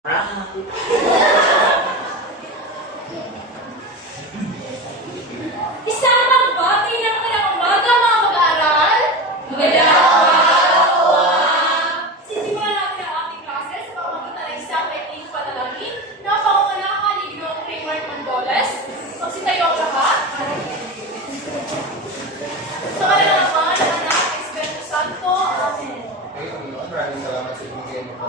Isang magbati ng umaga mga mag-aaral. Magandang araw! Sisimulan natin ang ating klase sa pamamagitan ng isang maikling panalangin na pangungulahan ni Ginoong Raymond Mandoles. Magsitayo ang lahat. Sa kanila naman, ang anak, Espiritu Santo. Amen. Maraming salamat sa ibigay mo po.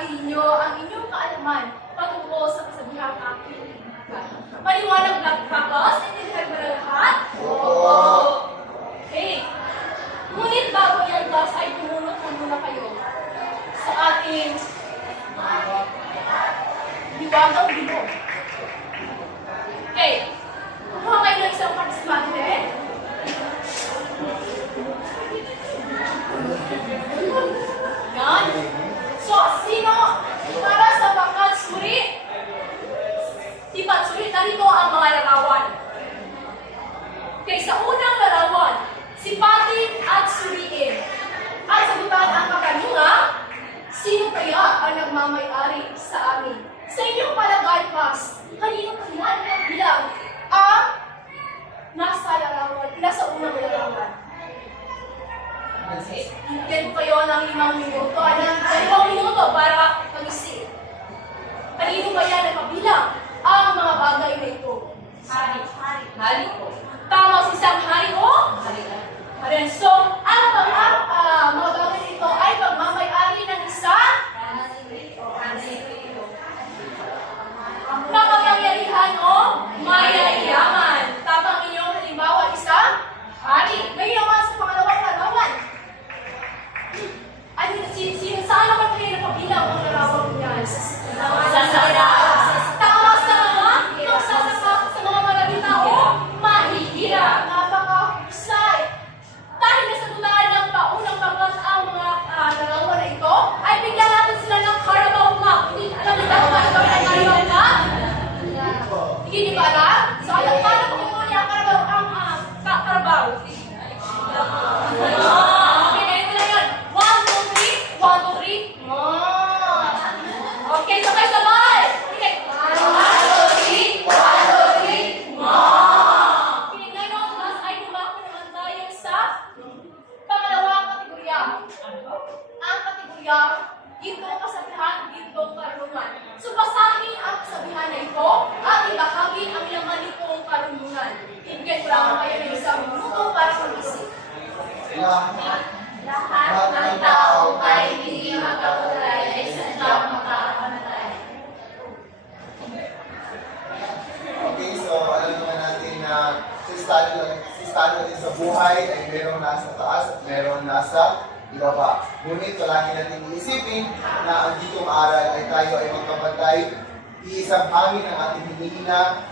ibahagi ninyo ang inyong kaalaman patungkol sa kasabihang aking maliwanag na kakos, intindihan ba na lahat? Oo! Okay. Ngunit bago yan, class, ay tumunod na muna kayo sa ating liwagang bilog. Okay. Kumuha kayo ng isang participante. Yan. So, sino para sa pangkatsuri? Si Patsuri, narito ang mga larawan. Okay, sa unang larawan, si Patin at Suriin. At sagutan ang katanungan, sino kaya ang nagmamay-ari sa amin? Sa inyong palagay, class, kanino kaya ang bilang ang nasa unang larawan? Bigyan kayo ng 5 minuto, ng 2 minuto para mag-isip. Kanino kaya nagpabilang ang mga bagay na ito? Hari. Hari po. Tama si isang hari o? Hari. So, ang mga bagay nito ay pagmamay-ari ng isa? Makapangyarihan o mayayaman. Tama ang inyong halimbawa, isang hari. Ngayon naman sa pangalawang larawan. Saan naman kayo napabilang ang larawan niyan? Tama sa mga maraming tao, mahihirap, napakahusay. Dahil nasagutan ng paunang pagkas ang mga larawan na ito, ay bigyan natin sila ng Carabao Cup. Alam niyo ba kung ano gawin ang Carabao Cup? Hindi niyo ba alam? So, alam ka na kung ito niya Carabao. Okay, sabay-sabay! Okay. 1, 2, 3! 1, 2, 3! Okay, ngayon, mas ay lumako naman tayo sa pangalawang kategorya. Ang kategorya, gintong kasabihan, gintong karunungan. So, basahin ang kasabihan na ito at ibahagi ang laman nitong karunungan. Ibigyan ko lang kayo ng 1 minuto para mag-isip. Lahat ng tao ay hindi makapagay ay sadyang makakamatay. Okay, so alam naman natin na si estado din sa buhay ay merong nasa taas at merong nasa ibaba. Ngunit palagi natin iisipin na ang ditong aral ay tayo ay magkapatay. Iisang hangin ang ating hinihina.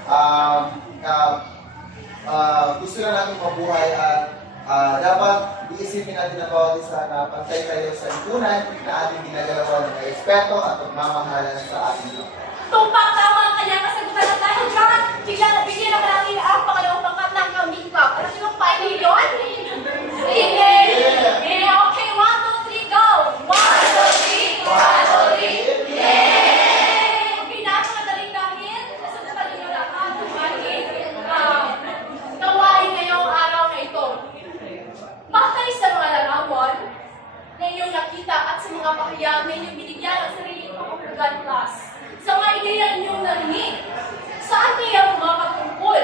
Gusto na natin mabuhay at dapat iisipin natin ang bawat isa na pantay tayo sa lipunan na ating ginagalawan ng respeto at pagmamahalan sa ating mga. Tumpak tama ang kanyang kasagutan at dahil dyan, bigyan naman natin ang pangalawang pangkat ng kamikap. Alam niyo ang 5 million? Okay, 1, 2, 3, go! 1, 2, 3! 1, 2, 3! Yay! Okay, napakadaling dahil nasagutan niyo lahat ng ating gawain ngayong araw na ito. Batay sa mga larawan na inyong nakita at sa mga pahayag na inyong binigyan ang sariling pangkulugan class. Sa mga ideya inyong narinig, saan kaya makatungkol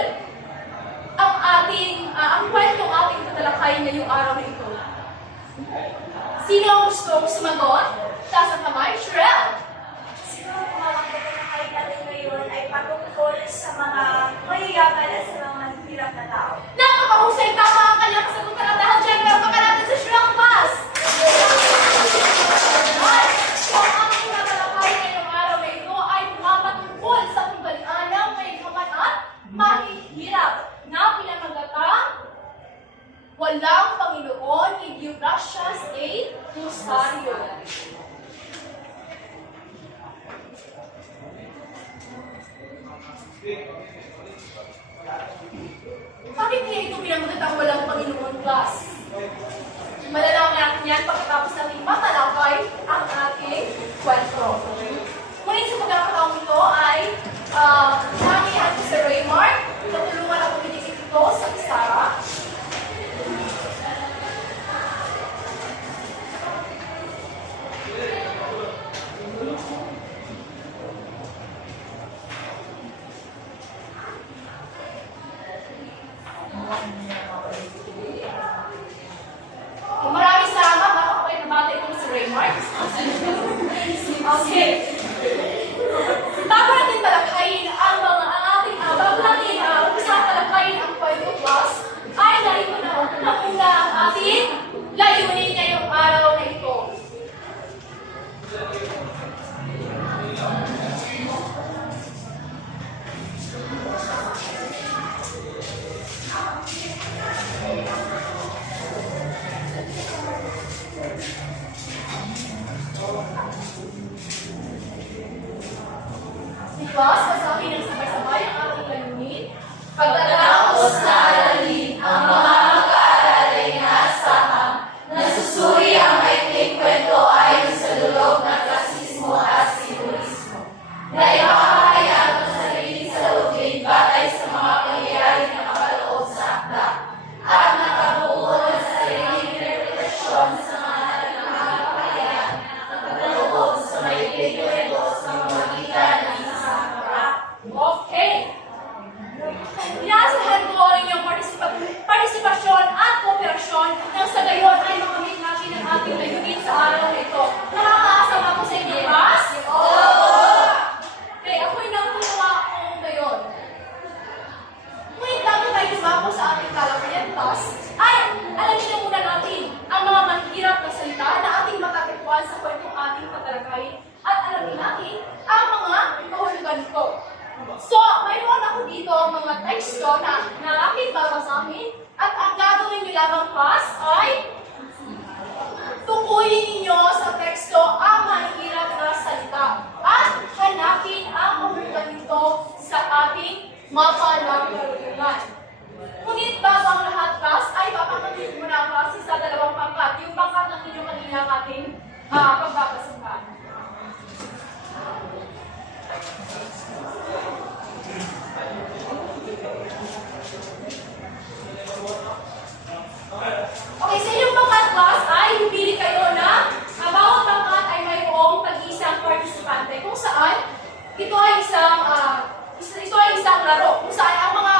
ang kwentong ating tatalakayin ngayong araw na ito? Sino ang gustong sumagot? Taas ang kamay, Shrel! Siguro kung ang tatalakayin natin ngayon ay patungkol sa mga mayayaman at sa mga hirap na tao. Napakahusay, tama ang kanyang kasagutan at dahil dyan, meron pa natin sa Shrel Pass! Kung ang ating tatalakayin ngayong araw na ito ay pumapatungkol sa tunggalian ng mayayaman at mahihirap na pinamagatang walang Panginoon, Idiokrasias A. Rosario. Bakit niya ito pinamagatang walang Panginoon, class? Malalaman natin yan pagkatapos natin matalakay ang ating kwento. Ngunit sa pagkakataong ito ay namihan ko si Raymart. Natulungan ako binigit ito sa Sara. Maraming salamat. Ako ay nabati ko si Raymart. Bago natin talakayin ang mga ating bago natin umpisa talakayin ang kwento class, ay narito na muna ang ating layunin ngayong araw na ito. Class, basahin ng sabay-sabay ang ating layunin. Pagkatapos na aralin ang mga mag-aaral ay inaasahang nasusuri ang maikling kwento ayon sa dulog ng rasismo at simbolismo na ipapahayag ang sarili sa loob batay sa mga pangyayari na nakaloob sa akda at nakabuo ng sariling interpretasyon sa mga nagpapahayag na nakaloob sa maikling kwento sa pamamagitan ng okay. Inaasahan ko ang inyong partisipasyon at kooperasyon nang sa gayon ay makamit natin ang ating layunin sa araw na ito. Nakakaasa ba ako sa inyo, Bas? Oo! Okay, ako'y nagtutuwa akong gayon. Ngunit bago tayo dumako sa ating talakayan, Bas, ay alamin na muna natin ang mga mahirap na salita na ating matatagpuan sa kwentong ating pagtalakayin at alamin natin ang mga kahulugan nito. So, mayroon ako dito mga teksto na aking babasahin at ang gagawin niyo lamang class ay tukuyin ninyo sa teksto ang mahirap na salita at hanapin ang kahulugan nito sa ating mapa ng kahulugan. Ngunit bago ang lahat class ay papakabit muna ang klase sa dalawang pangkat, yung pangkat ng inyong kanina ating pagbabasahan. Okay, sa inyong pangkat class ay pipili kayo na bawat pangkat ay mayroong tag-isang partisipante kung saan ito ay isang laro kung saan ang mga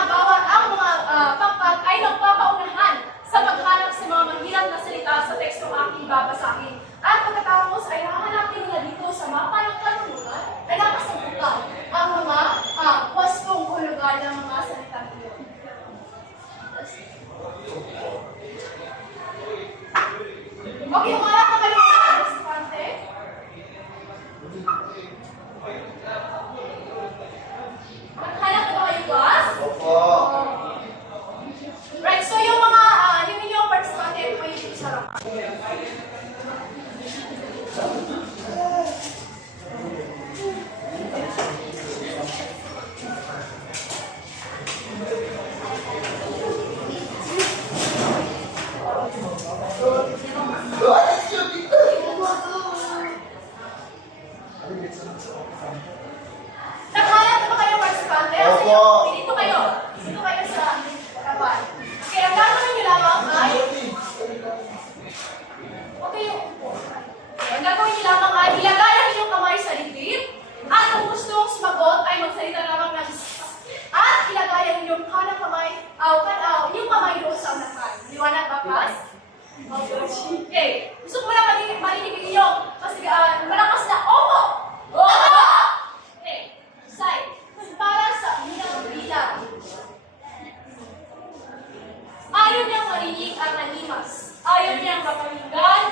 pangkat ay nagpapaunahan sa paghanap sa mga mahirap na salita sa tekstong aking babasahin. At pagkatapos ay hahanapin nila dito sa mapa ng kanungan ay nakasagutan ang mga wastong hulugan ng mga salita nito. Okay, umarap na kayo mga partisipante. Naghanap na ba kayo, class? Opo. Right, so yung inyong partisipante ay may dito sa harapan. Naghanap na ba kayo partisipante? Opo. Dito kayo. Dito kayo sa harapan. Okay, ang gagawin nyo lamang ay ang gagawin nyo lamang ay ilagay ang inyong kamay sa dibdib at kung gustong sumagot ay magsalita lamang ng isa. At ilagay ang inyong kanang kamay inyong kamay doon sa unahan. Liwanag ba, class? Okay. Gusto ko na marinig inyong malakas na opo! Opo! Okay. Side. Para sa unang bilang. Ayaw niyang marinig ang animas. Ayaw niyang mapakinggan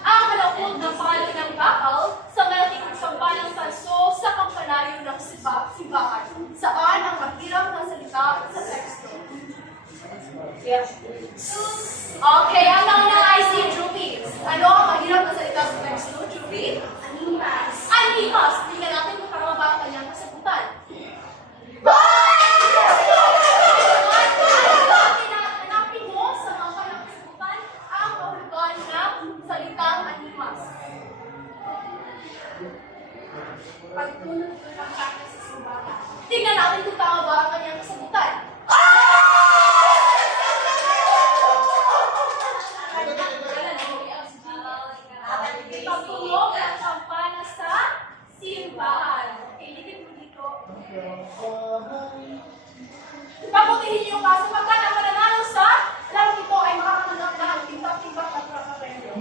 ang malakot na palo ng bakal sa malaking sampalang tanso sa kampanayon ng simbahan. Saan ang mahirap na salita sa teksto? Yes. Okay, ang nauna ay si Juby. Ano ang mahirap na salita sa teksto, Juby? Animas. Animas. Tingnan natin kung parang ba ang kanyang kasagutan. Hanapin mo sa mga kanyang kasagutan ang kahulugan ng salitang animas. Pagtulog ng pagkakita sa simbahan. Tingnan natin kung tama ba ang kanyang kasagutan. Pagtulog ng kampana sa simbahan. Okay, dikit mo dito. Pagputihin niyo pa sapagkat ang mananalo sa larong ito ay makakatanggap ng timbak-timbak at prakapremyo.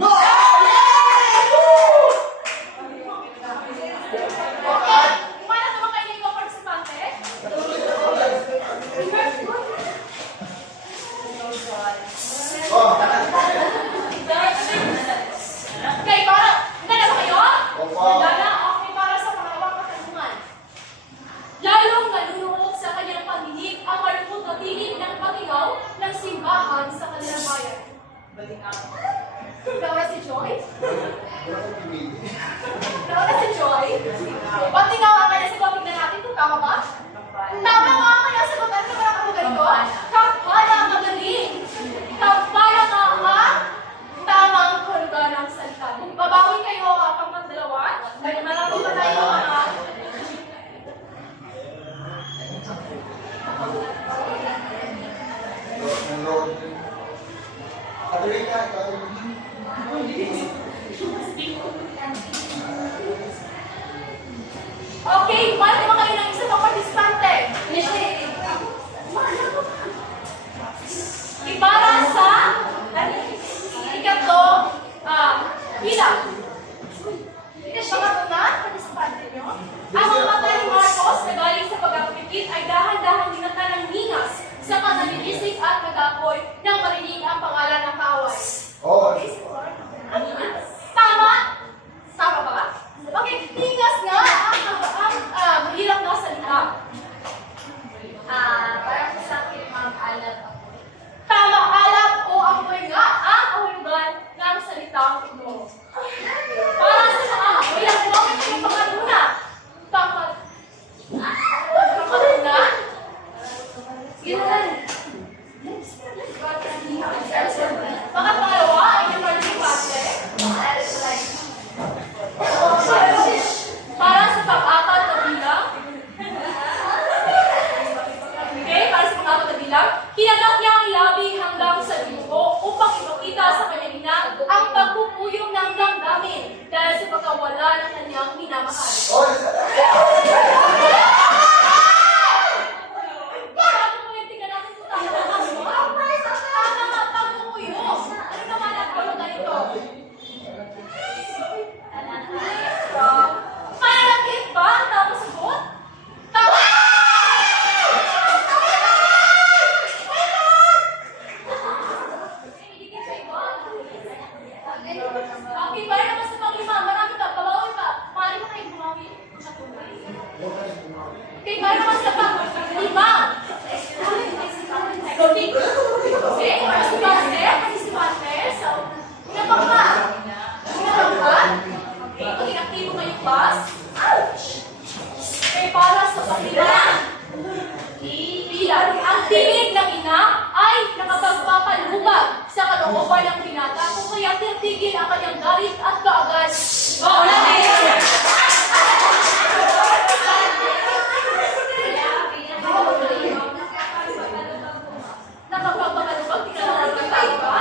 Kay para mas sa pag-lima. Okay, para si Buster, kasi si Buster, so, inapang ka. Inapang ka. Okay, maging aktibo ngayong bus. Ouch! Kay para sa pag-lima. Bilang ang tinig ng ina ay nakapagpapalubag sa kalooban ng binata kung kaya titigil ang kanyang galit at kaagad. Oo natin! Nakapagpapalubag, tinanong ng tayo ba?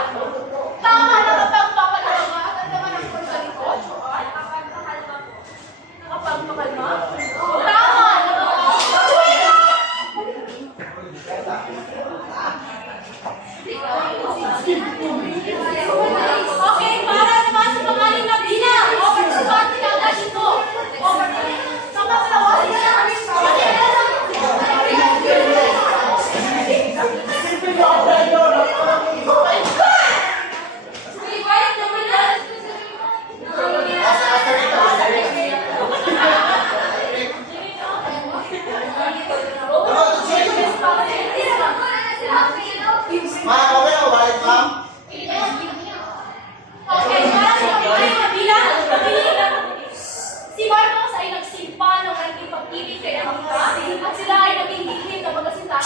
Tama, nakapagpapalubag at ang naman ang pagkalikot, Joan? Nakapagpakalma? Tama! Okay, para naman sa pangalan na bilang. Over to Pati agad ito. Over to. Tama ka na, wala na kami. Ma'am, okay na ba? Ma'am? Okay, para sa pangalan na bilang. Si Marcos ay nagsimpa ng kanyang pag-ibig kay Amita at sila ay naging hihim na magkasintahan.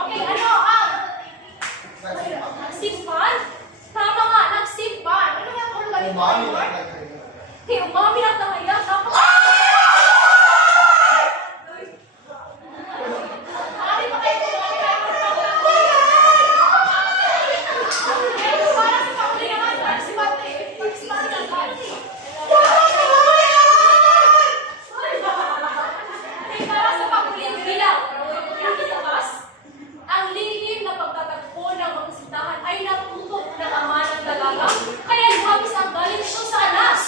Okay, ano ang nagsimpan? Tama nga, nagsimpan. Ano nga ang ulit? Umami lang. Okay, umami lang na ngayon. Tapos, Ari pa kayo, para sa pakuli naman, si Pati. Si Pati lang, Pati. Okay, para sa pakuli ang bilang. Ang lihim na pagtatagpo ng magkasintahan ay natutok ng ama ng dalaga, kaya lumabis ang galit nito sa anak.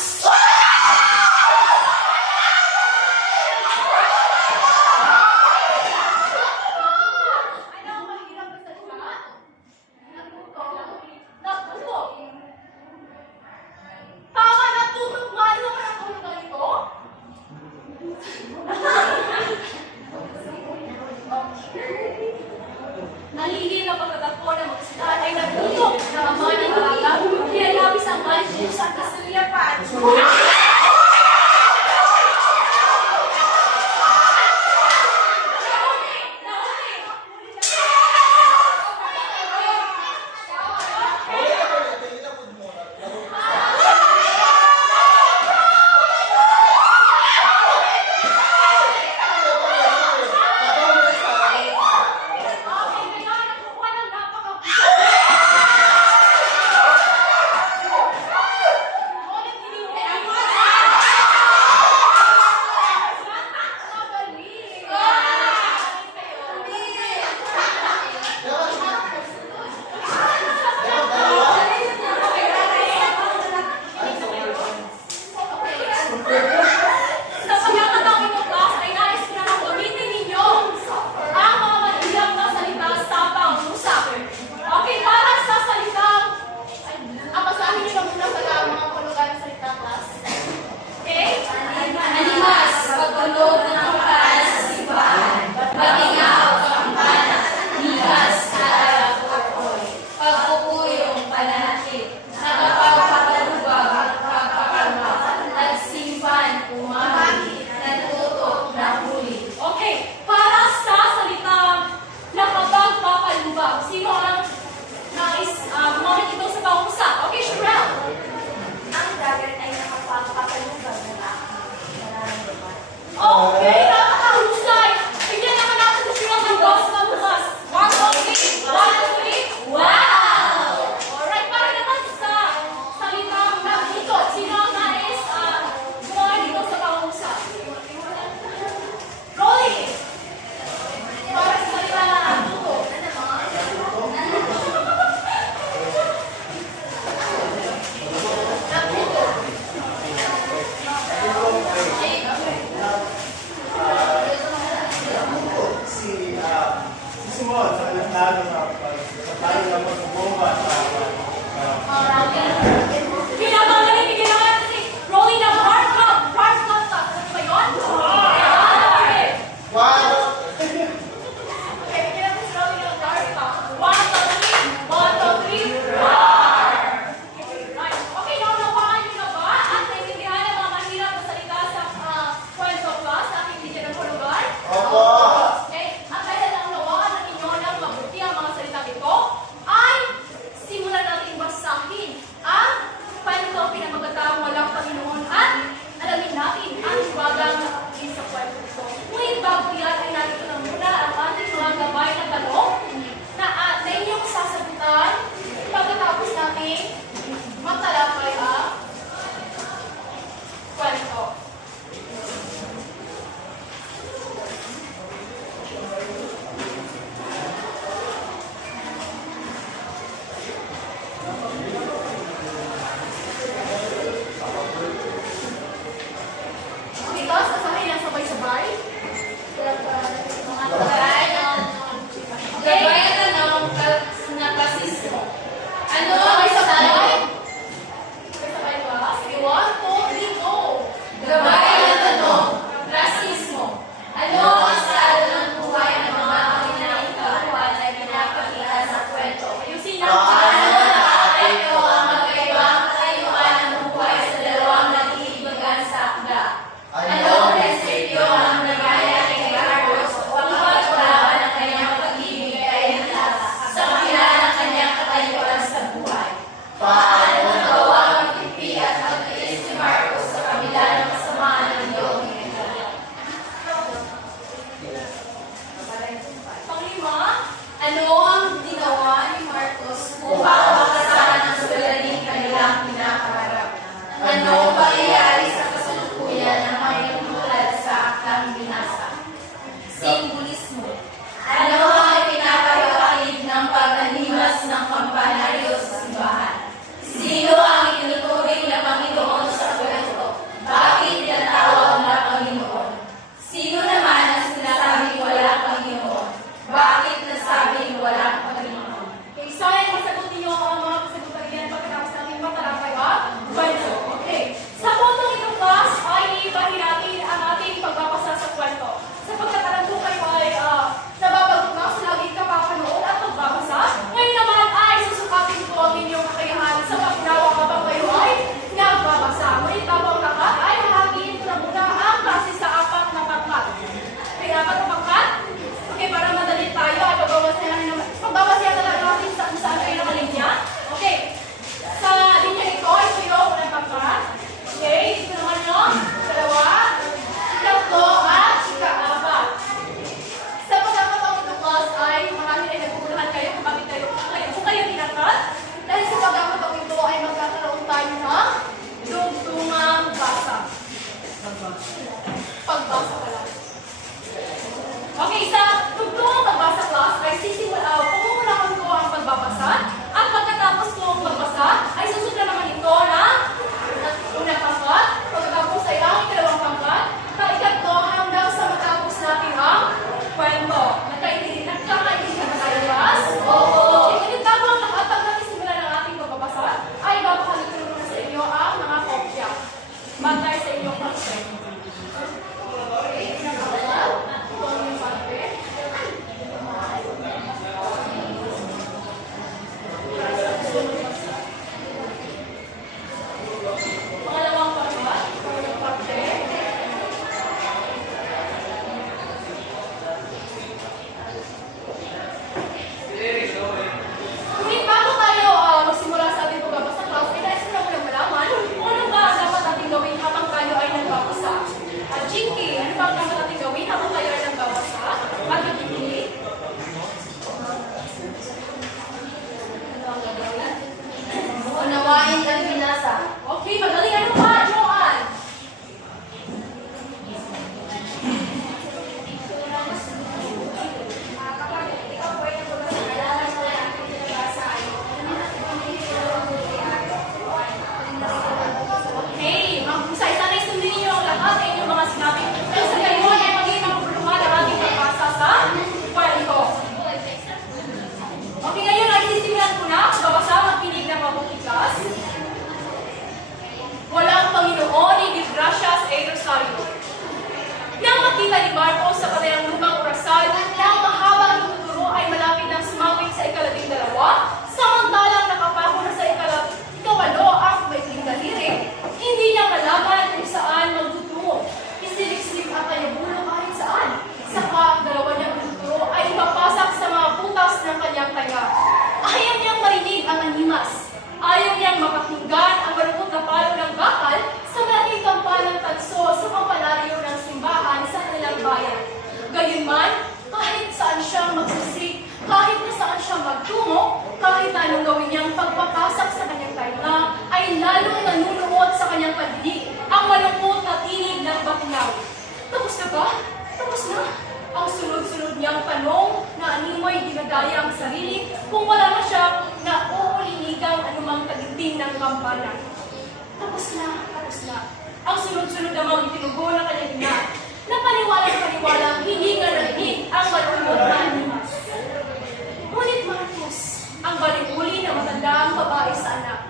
Ano ang mahirap na salita? Natutok. Tama, natutok nga. Ano naman ang tulog na ito? Nalilin na pagkatagpo ng magkasintahan ay natutok ng ama ng dalaga, kaya labis ang galit nito sa kasulyapan. Ano Simbolismo. Ano ang pinapagkakait ng pagnanimas ng kampanaryo sa simbahan? Sino ang itinuturing na Panginoon sa kwento? Bakit tinatawag na Panginoon? Sino naman ang sinasabing walang Panginoon? Bakit nasabing walang Panginoon? Okay, sayang masagot niyo ang mga kasagutan yan pagkatapos natin matalakay ang kwento. Okay, sa puntong itong class ay iibahin natin ang ating pagbabasa sa kwento. Sapagkat alam ko kayo ay nababagtas, lagi kapapanood at pagbabasa. Ngayon naman ay susukatin ko ang inyong kakayahan sa pagnawa kapag kayo ay nagbabasa. Ngunit bago ang lahat ay hahagiin ko na muna ang klase sa 4 na pangkat. Okay, 4 na pangkat? Okay, para madali tayo ay pagbabasihan talaga natin saan saan kayo nakalinya. Okay, sa linya ito ay tuyo unang pangkat. Okay, ito naman yung 2, 3, at 4. Sa pagkakataon ng class ay marami ay nagugulahan kayo kung bakit kung kayo tinangkat. Dahil sa pagkakataon ito ay magkakaroon tayo ng dugtungang basa. Pagbasa pala. Okay, sa dugtungang pagbasa class ay pumumulakan ko ang pagbabasa at pagkatapos ko ang pagbasa ay susunod naman ito ng unang pangkat, pagkatapos ay ang 2 pangkat, ikatlo hanggang sa matapos natin ang kwento. Nagkakaintindihan ba tayo, class? Oo. Ngunit bago ang lahat, pag nagsisimula ng ating pagbabasa, ay babahalik ko muna sa inyo ang mga kopya. Bantay sa inyong concept. Okay, pinakawala. Ito ang yung parte. Pangalawang pangkat, pangalawang parte. Ngunit bago tayo magsimula sa ating pagbabasa class, ay nais ko na muna malaman kung ano ba ang dapat natin gawin habang tayo ay nagbabasa. Jinky, ano ba ang dapat natin gawin habang tayo ay nagbabasa? At nakikinig? Ano ang gagawin? Unawain ang binasa. Okay, magaling. Ano pa, Joan? Kapag ikaw po ay nagbabasa, kailangan mo lang ang pinabasa ay Okay, isa-isa sundin niyo ang lahat ay inyong mga sinabi. Pero sa kayo ay magiging makapuluhan ang ating pagbasa sa kwento. Okay, ngayon ay sisimulan ko na pagbabasa, magpinig ng mabuti class. Walang Panginoon, hindi gracias e Rosario. Nang makita ni Marcos sa kanilang lumang orasan na ang mahabang tuturo ay malapit nang sumawit sa 12, samantalang nakapako na sa 18 ang maikling daliri, hindi niya malaman kung saan magtutungo. Isilik-silik ang kanyang bulo kahit saan. Saka ang dalawa niyang tuturo ay ipapasak sa mga butas ng kanyang taga. Ayaw niyang marinig ang animas. Ayaw niyang mapakinggan ang marupot na palo ng bakal sa malaking kampanang tanso sa kampanaryo ng simbahan sa kanilang bayan. Gayunman, kahit saan siyang magsisik, kahit na saan siyang magtungo, kahit anong gawin niyang pagpapasak sa kanyang tainga, ay lalong nanunuot sa kanyang pagdidig ang malungkot na tinig ng bakunaw. Tapos na ba? Tapos na? Ang sunod-sunod niyang tanong na animoy dinadaya ang sarili kung wala na siya na uulinigang anumang taginting ng kampana. Tapos na, tapos na. Ang sunod-sunod namang itinugo ng kanyang ina na paniwalang hindi nga narinig ang malungkot na animas. Ngunit Marcos, ang baling-uli na matandang babae sa anak.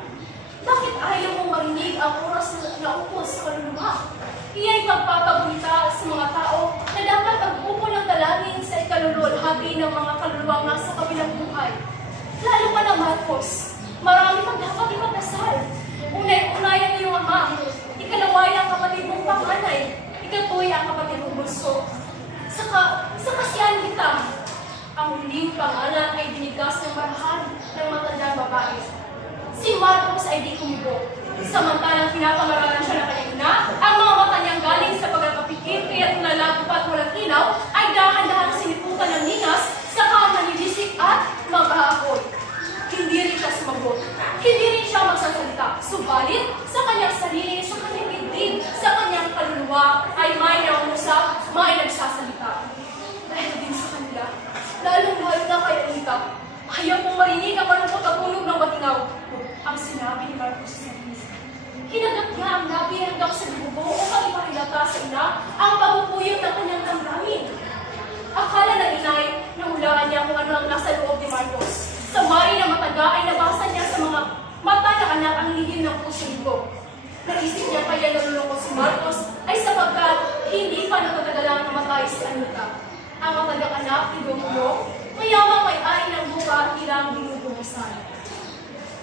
Bakit ayaw mong marinig ang oras na upos sa kaluluwa? Iya'y magpapagunita sa mga tao na dapat mag-upo ng dalangin sa ikalululhati ng mga kaluluwang nasa kabilang buhay. Lalo pa na Marcos, marami kang dapat ipagdasal. Unay-unayan iyong ama, ikalaway ang kapatid mong panganay, ikatuloy ang kapatid mong bunso. Saka kasiyan kita, ang huling pangalan ay dinigas ng barahan ng matandang babae. Si Marcos ay di kumibo. Samantalang pinapangaralan siya ng kanyang ina, ang mga mata niyang galing sa pagkakapikit, kaya't nalabo pa't walang ilaw, ay dahan-dahan siniputan ng ningas, saka manilisik at mag-aapoy. Hindi rin siya sumagot. Hindi rin siya magsasalita. Subalit, sa kanyang sarili, sa kanyang dibdib, sa kanyang kaluluwa, ay may naungusap, may nagsasalita. kanya nalulungkot si Marcos ay sapagkat hindi pa natatagalang namatay si Anita, ang matandang anak ni Dong, mayamang may-ari ng lupa ilang binubuhusan.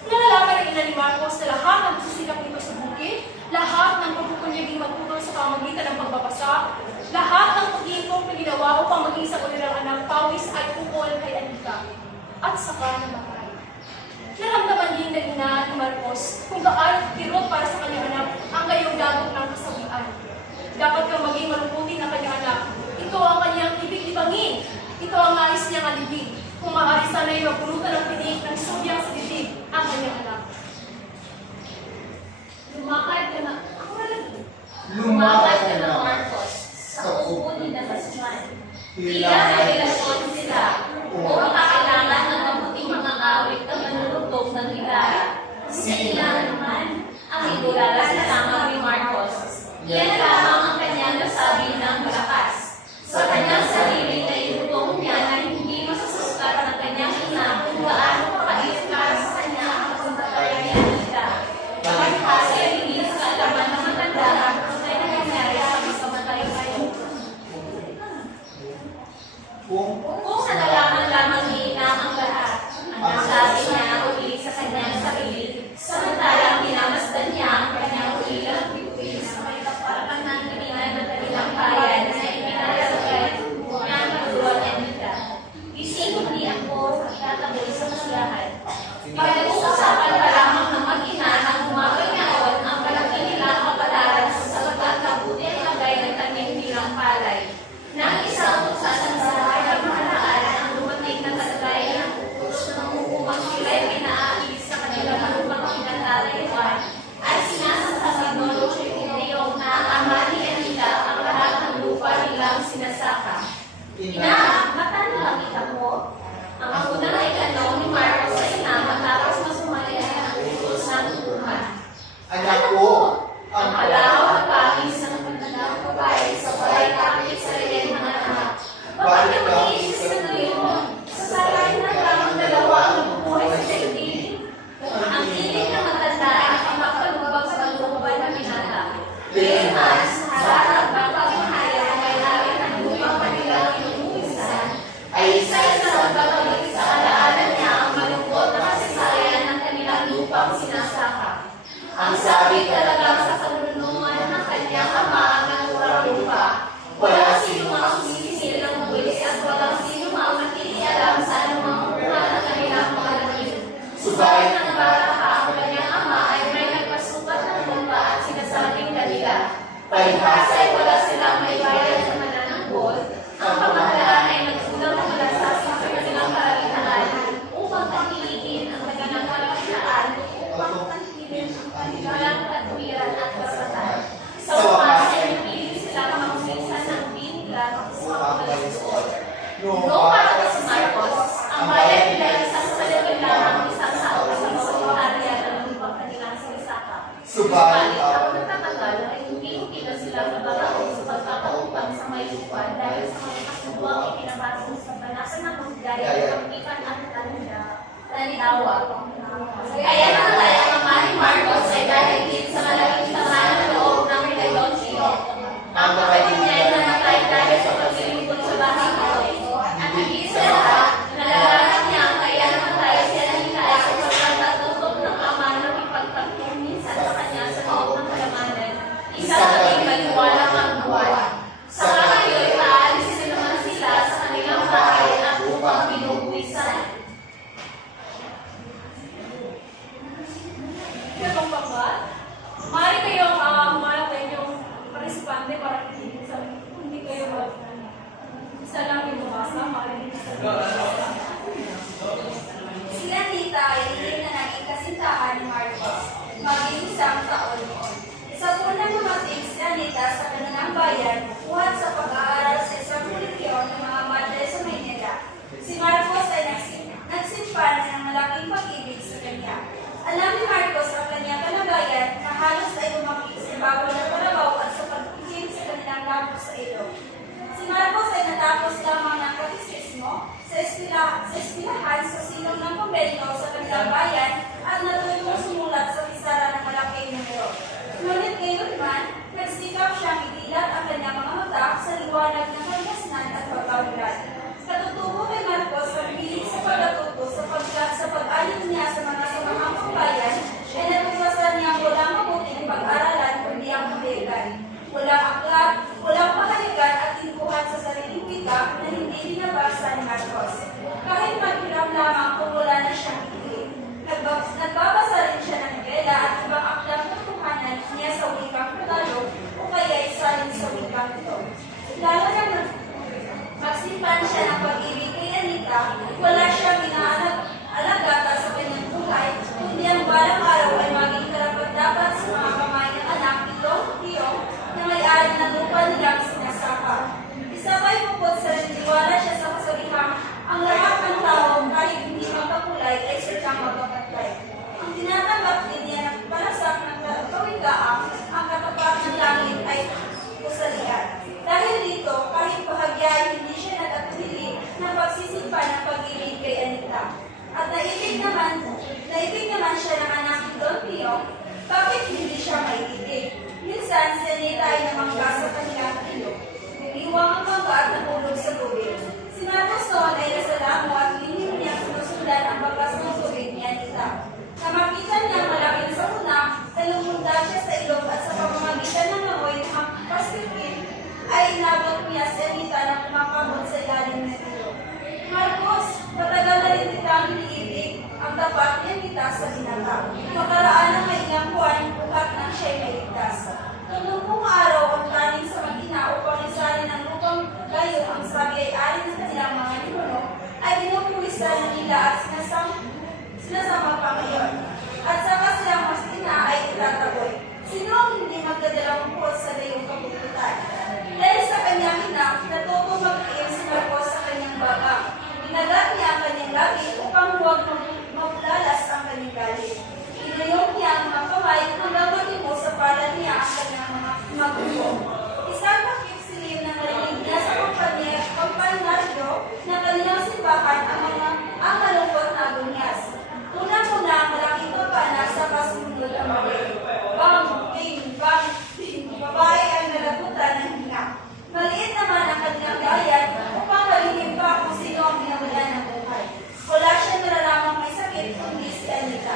Nalalaman ng ina ni Marcos na lahat ng susilak nito sa bukid, lahat ng pagpupunyaging magtutol sa pamagitan ng pagbabasa, lahat ng pag-iimpong na ginawa upang maging sa kanilang anak Pawis ay ukol kay Anita, at saka namatay. Naramdaman din ng ina ni Marcos kung gaano kirot para sa kanyang anak ang gayong dagok ng kasawian. Dapat kang maging malungkutin ng kanyang anak. Ito ang kanyang ibig-ibangin. Ito ang nais niyang alibig. Kung maaari sana'y magpulutan ng pinig ng subyang sa dibdib ang kanyang anak. Lumakad ka na. Ako malagi. Lumakad ka na, Marcos, sa upo ni Damasman. Tila Tila may relasyon sila. Kung kakailangan ng mabuting mga awit na manunugtog ng gitara. Sila naman ang idulala sa tama ni Marcos. Yan lamang ang kanyang nasabi ng malakas. Sa kanyang sarili na itutong niya na hindi masusukkat ng kanyang ina kung gaano kakait para sa kanya ang pagpapalaya ni Anita. Pagkakasa ay hindi sa kaalaman ng matanda ang patay na nangyari sa pagkamatay kayo. Kung nalalaman lamang ni ina ang lahat, ang sabi niya uli sa kanyang sarili, samantalang pinamasdan niya ang kanyang ulilang bituin sa may kaparapan ng kanilang ng kanilang bayan na ipinalagay niya magluwa niya nila. Gising hindi ako itataboy sa masiyahan. Pag-uusapan pa lamang ng mag-ina ang gumagay ngayon ang malaki nilang kapalaran sa sapagkat kabuti ang lagay ng kanyang bilang palay. Nang isang utusan sa kanyang mahalaan ang dumating na talagay ng utos na mangungumang sila'y pinaalis sa kanilang malupang pinaglalayuan at sinasasabing ng Roche Pinayong na ama ni Anita ang lahat ng lupa nilang sinasaka. Ina, matanong kita mo? Ang unang ay tanong ni Marcos sa ina matapos masumali ang utos ng tutuhan. Anak ko, Ang palaw na pangis ng pagtanang babae sa walay kapit sa rin mga anak. Bakit ang mag-iisip sa tuloy sa salay na lamang dalawa ang bubuhay sa daigdig? Ang tinig na matanda ay nakapagpalubag sa looban na binata. Mas, harap ang paghahaya na may-ari ng lupang kanilang inuuwisan ay isa-isa ang babalik sa alaanan niya ang malungkot na kasaysayan ng kanilang lupang sinasaka. Ang sabi talaga sa kanunungan ng kanyang ama ang naturang lupa. Walang sino ang sisisir ng mabulis at walang sino ang makikialam sa anumang bunga ng kanilang mga langit. Subalit ng bata ang kanyang ama ay may nagpasukat ng lupa at sinasabing kanila. Palibhas ay wala silang may bayad sa manananggol. Ang pamahalaan ay nagsulang ng malasasin sa kanilang kalagitnaan upang pangilikin ang kanilang kalagitnaan upang pangilikin ang kanilang katwiran at kasatan. Sa wakas ay napili sila mamulisan ng biniglan sa pagkalisuot. Noong parating si Marcos, ang bayan nila isang salagin lamang isang sao sa mga area ng lupang kanilang sinisaka. Subalit, ang nagtatagal ay hindi sila nabaraon sa pagkakaupang sa may lupa dahil sa mga kasubwang ipinapasok sa banasan ng gaya ng ipan at tanidawa. Kaya namatay ang ama ni Marcos ay dahil din sa malaking sama ng loob ng relasyon siyo. Ang kapatid niya ay namatay dahil sa paglilingkod sa bahay nito. At higit sa lahat, nalalaman niya ang kaya namatay siya na hinaya sa pagkakatutok ng ama na ipagtagpong minsan sa kanya sa loob ng kalamanan. Isa sa tingin maliwalang ang buwan. Sa ngayon, paalisin naman sila sa kanilang bahay at upang binubuwisan. Ganong pagbat, maaari kayong humarap na inyong participante para kitigin sa hindi kayo isa lang yung mabasa, maaari din sa Si Anita ay hindi na naging kasintahan ni Marcos, maging isang taon noon. Sa unang dumating si Anita sa kanilang bayan, buhat sa pag-aaral sa isang kolehiyon ng mga madre sa Maynila. Si Marcos ay nagsimpan ng malaking pag-ibig sa kanya. Alam ni Marcos ang kanyang kalagayan na halos ay lumaki sa bago ng kalabaw at sa pagkikin sa kanilang labos sa ilog. Si Marcos ay natapos lamang ng katisismo sa eskwelahan sa silong ng kumbento sa kanilang bayan at natulong sumulat sa pisara ng malaking numero. Ngunit ngayon man, liwanag ng kaligtasan at pagkaunlad. Katutubo kay Marcos ang hilig sa pagkatuto sapagkat sa pag-alim niya sa mga samahang pambayan ay natuklasan niya walang mabuting pag-aralan kundi ang kahiligan. Walang aklat, walang pahaligan at tinkuhan sa sariling wika na hindi binabasa ni Marcos. Kahit maghiram lamang kung wala na siyang ikilig. Nagbabasa rin siya ng Biblia at ibang aklat na tuhanan niya sa wikang Tagalog o kaya isalin sa wikang ito. Lalo na magsimpan siya ng pag-ibig kay Anita, wala siyang inaalagata sa kanyang buhay, kundi ang balang araw ay maging karapat-dapat sa mga kamay ng anak nito, Tio, na may-ari ng lupa nilang sinasaka. Isa pa'y bukod sa niniwala siya sa kasalihang, ang lahat ng tao, kahit hindi magkakulay, ay sadyang magkapatay. Ang tinatanggap din niya ng palasak ng kawigaang, ang katapat ng langit ay kusalihan. Dahil dito, kahit bahagya ay hindi siya nagatuloy ng pagsisimpa ng pag-ibig kay Anita. At naibig naman siya ng anak ni Don Pio, bakit hindi siya maiibig? Minsan, si Anita ay namangga sa kanilang ilog. Nag-iwang ang mangga at nahulog sa tubig. Si Marcos noon ay nasa damo at linip niya sinusundan ang bagas ng tubig ni Anita. Na makita niya malaking sakuna, ay lumunda siya sa ilog at sa pamamagitan ng amoy ng pasilpin, ay inabot niya si Anita na kumakamot sa ilalim ng ilog. Marcos, matagal na rin kitang iniibig ang tapat ni Anita sa binata. Makaraan ng maingang buwan buhat nang siya'y mailigtas. Noong kung araw ang taning sa mag-ina upang isalin ang lupang gayo ang sabi ay alin ng kanilang mga ninuno, ay binupuwisan nila at sinasama pa ngayon. At saka silang mas ina ay itataboy. Sino ang hindi magdadalang po sa dayong kabututan? Dahil sa kanyang ina, natutong mag-iim si Marcos sa kanyang bagang. Inagat niya ang kanyang lagi upang huwag mapulalas ang kanyang galit. Inayong niya ang mga kamay hanggang matimo sa palad niya ang kanyang mga magulo. Isang pakipsilim na narinig niya sa kampanaryo ng kanilang simbahan ang malungkot na agunyas. Una-una ang malaking kapana sa kasunod ang mali. Bang, ting, ting, babae ay nalabutan ng hinga. Maliit naman ang kanyang gayan upang malihim pa kung sino ang binawalan ng buhay. Wala siya nalalamang may sakit kundi si Anita.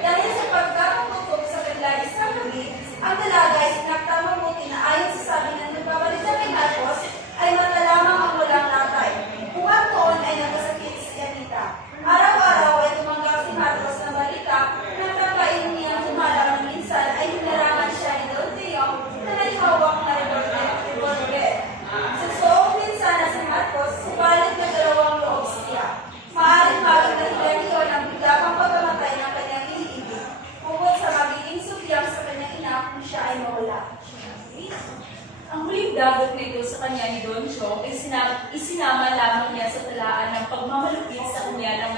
Dahil sa pagkakaputok sa kanila isang gabi, ang dalaga ay sinagtamabuti na ayon sa sabi ng nagbabalita kay Marcos ay mata lamang ang walang latay. Buwan noon ay nagkasakit si Anita. Araw-araw ay tumanggap si Marcos na balita na kakain niyang tumalang minsan ay hinarangan siya ni Don Teo na may hawak na revolver. Susuong minsan na si Marcos, subalit na dalawang loob siya. Maaaring maging dahilan iyon ang bigla pang pagkamatay ng kanyang iniibig, bukod sa magiging subyang sa kanyang ina kung siya ay mawala. Ang huling dagot nito sa kanya ni Don Chong ay isinama lamang niya sa talaan ng pagmamalupit sa kanya ng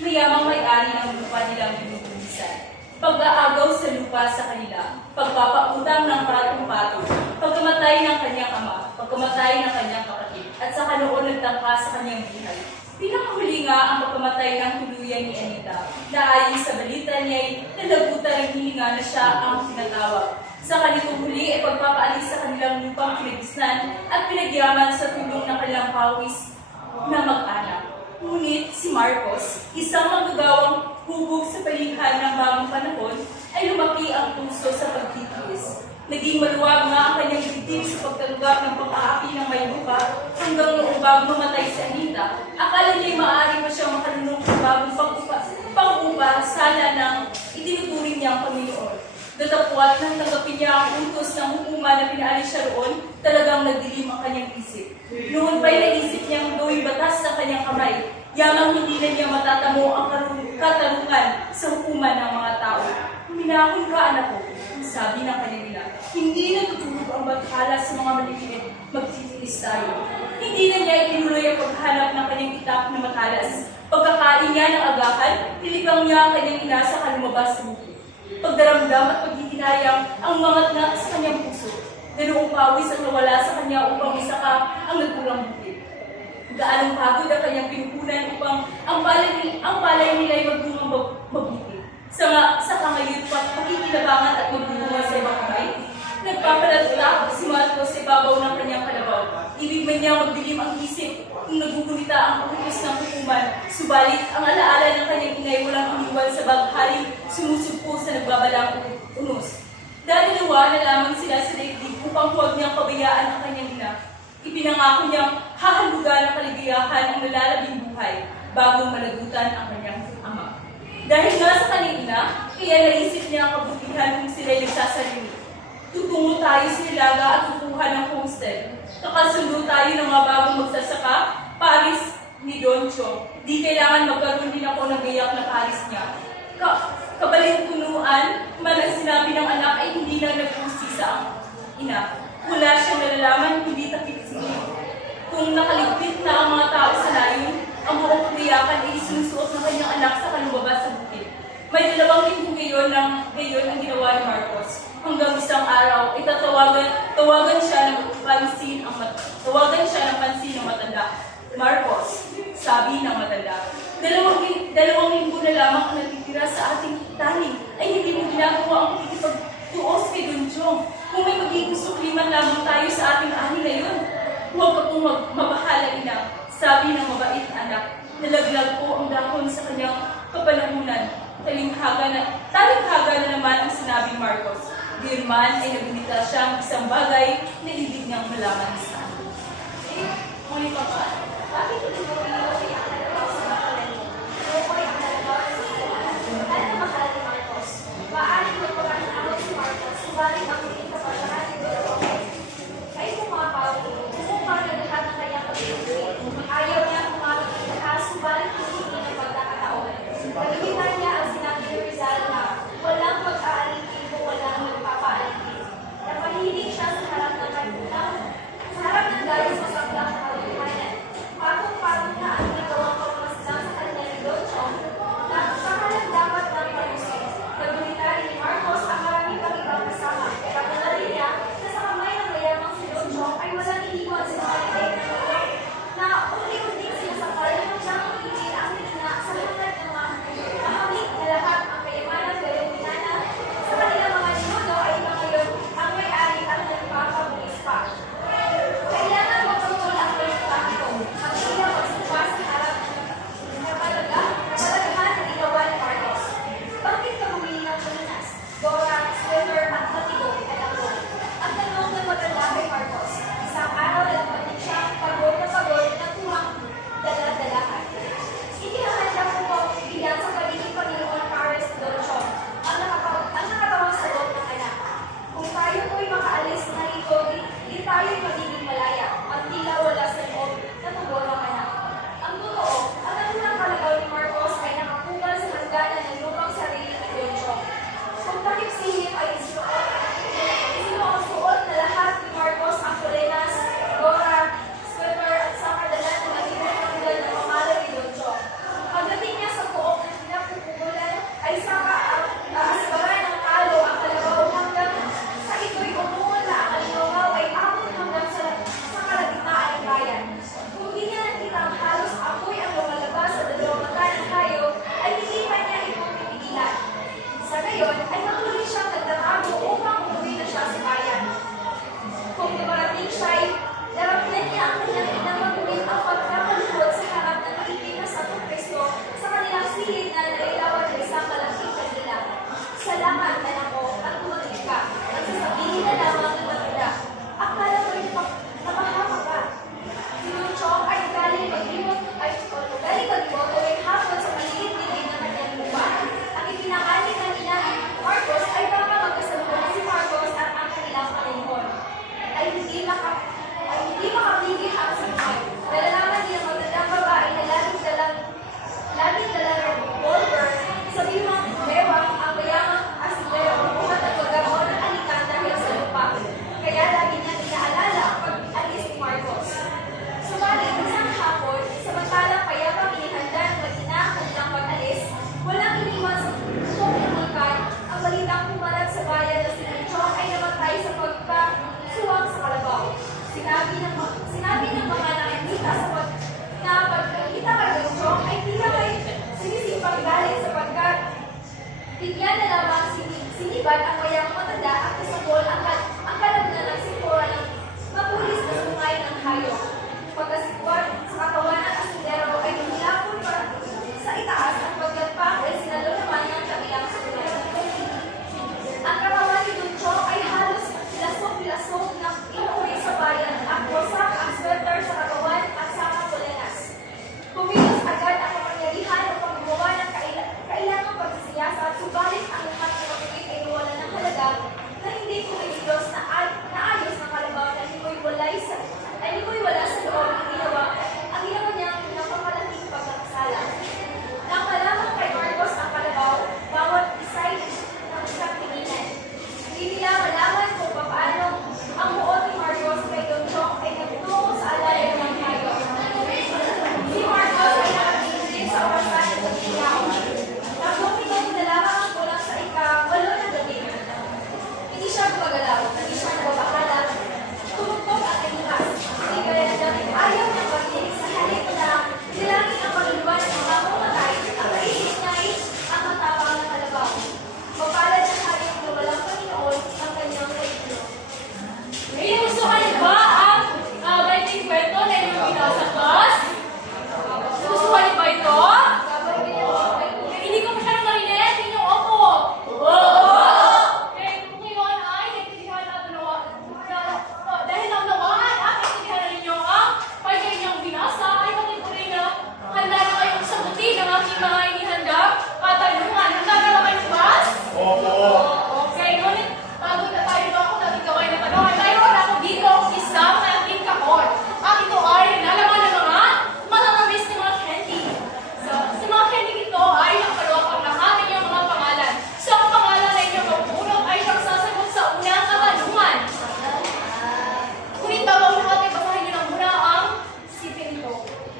mayamang may-ari ng lupa nilang binubuhisan. Pag-aagaw sa lupa sa kanila, pagpapautang ng patong-patong, pagkamatay ng kanyang ama, pagkamatay ng kanyang kapatid, at saka noon nagtangka sa kanyang buhay. Pinakahuli nga ang pagkamatay ng tuluyan ni Anita, na ayon sa balita niya ay nalabutan ng hininga na siya ang tinatawag. Sa kanitong huli ay pagpapaalis sa kanilang lupang pinagisnan at pinagyaman sa tulong ng kanilang pawis na mag-anak. Ngunit si Marcos, isang magagawang hubog sa palihan ng bagong panahon, ay lumaki ang puso sa pagtitiis. Naging maluwag nga ang kanyang dibdib sa pagtanggap ng pang-aapi ng may lupa hanggang noong bago mamatay si Anita. Akala niya'y maaari pa siyang makalunong sa bagong pang-upa sala ng itinuturing niyang Panginoon. Datapwat nang tanggapin niya ang utos ng hukuma na pinaalis siya roon, talagang nagdilim ang kanyang isip. Noon pa'y naisip niyang gawing batas sa kanyang kamay, yamang hindi na niya matatamo ang katarungan sa hukuma ng mga tao. Huminahon ka, anak ko, sabi ng kanyang ina. Hindi natutulog ang bathala sa mga maliliit, magtitiis tayo. Hindi na niya itinuloy ang paghanap ng kanyang itak na matalas. Pagkakain niya ng agahan, nilibang niya ang kanyang ina sa kalumabas sa bukid. Pagdaramdam at paghihinayang ang mga na sa kanyang puso. Ganoong pawis ang nawala sa kanya upang isaka ang nagkulang bukid. Gaanong pagod ang kanyang pinupunan upang ang palay nila ay magbungang mabuti. Sa kangayot pa pakikinabangan at magbunga sa ibang kamay, nagpapalatak si Marcos sa ibabaw ng kanyang kalabaw. Ibig man niya magdilim ang isip kung nagugunita ang utos ng hukuman. Subalit, ang alaala ng kanyang inay walang umiwan sa bagharing sumusugpo sa nagbabalang unos. Dalawa na lamang sila sa daigdig upang huwag niyang pabayaan ang kanyang ina. Ipinangako niyang hahalugan ang kaligayahan ang nalalabing buhay bago malagutan ang kanyang ama. Dahil nga sa kanyang ina, kaya naisip niya ang kabutihan kung sila'y nagsasarili. Tutungo tayo sa Hilaga at kukuha ng homestead. Kakasundo tayo ng mga bagong magsasaka, Paris ni Don Cho. Di kailangan magkaroon din ako ng gayak na Paris niya. Kabalintunuan, man ang sinabi ng anak ay hindi lang nagpusi sa ina. Wala siyang nalalaman, hindi takip siya. Kung nakaligpit na ang mga tao sa layon, ang buong kuyakan ay isinusuot ng kanyang anak sa kalumabas sa bukid. May 2 linggo ngayon ang ginawa ni Marcos. Hanggang isang araw, tawagan siya ng pansin ng matanda. Marcos, sabi ng matanda, 2 linggo na lamang ang natitira sa ating tani, ay hindi mo ginagawa ang pakikipagtuos kay Don Chong. Kung may magiging sukliman lamang tayo sa ating ani na yun, huwag ka pong mabahala, ina, sabi ng mabait na anak. Nalaglag po ang dahon sa kanyang kapanahunan. Talinghaga na naman ang sinabi Marcos. Dirman ay nabinita siyang isang bagay na ibig niyang malaman sa akin. Ngunit papa, bakit ito mo pinag-iyak na ito sa makalan mo? Ano ay ang ano mahal ni Marcos? Maaring magpagano awat si Marcos, subalit ang hindi kapagahan ni Marcos. Ay kumapaw, kumuha na lahat ng kanyang pag-ibig. Ayaw niya kumapit ng lakas, subalit hindi niya ng pagkakataon. Pagkikitan niya ang sinabi ni Rizal na walang pag-aalipin kung walang magpapaalipin. Napahilig siya sa harap ng kalimutan, sa harap ng galing sa saklang kaluluhanan.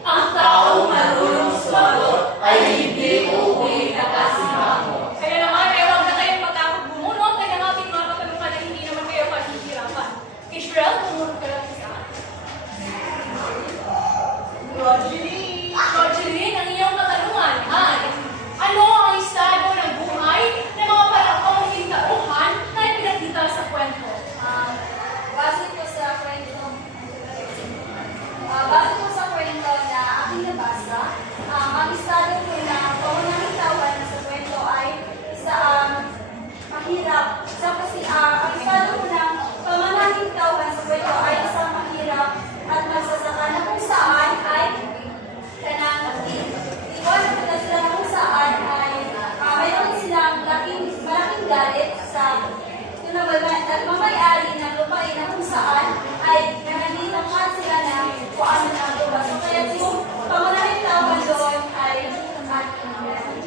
Ang taong marunong sumagot ay hindi uuwi na kasimangot. Kaya naman, huwag na kayong matakot bumunot ng ating mga katanungan na hindi naman kayo mahihirapan. Israel, bumunot ka lang isa. Rogeline, ang iyong katanungan ay, ano ang estado ng buhay ng mga panahong tauhan na ipinakita sa kwento? Base ko sa kwento na aking nabasa, ang estado ko na pangunahing tauhan na sa kwento ay mahirap. Kasi ang estado ko ng pangunahing tauhan sa kwento ay isang mahirap at magsasaka na kung saan ay kanang iwan na sila kung saan ay mayroon silang malaking galit sa mamayari ng lupain na kung saan ay nananitangkat sila na kung ano na lupa. So kaya yung pangunahing tawag doon ay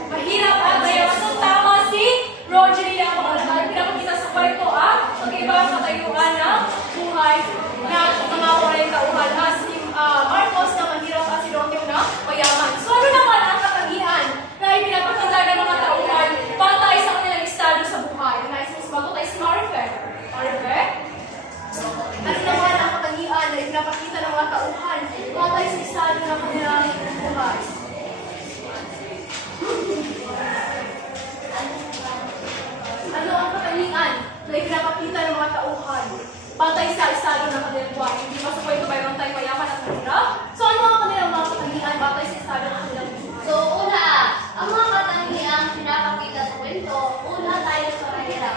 Mahirap at mayroon. So, tama si Rogeline ang mga pinapakita sa kwento magkaiba ang katayuan ng buhay na mga walang tauhan. Si Marcos na mahirap at si Romeo na mayaman. So, ano naman ang katangian na ipinapakita ng mga tauhan batay sa kanilang estado sa buhay? Nais mo sumagot ay si Marife. Marife? Ano naman ang katangian na ipinapakita ng mga tauhan batay sa estado ng kanilang buhay? Ano ang katangian na ipinapakita ng mga tauhan batay sa estado ng kanilang buhay? Hindi ba sa kwento mayroon tayong mayaman at mahirap? So ano ang kanilang mga katangian batay sa estado ng kanilang buhay? So, una, ang mga katangiang pinapakita sa kwento, una tayo sa mahirap.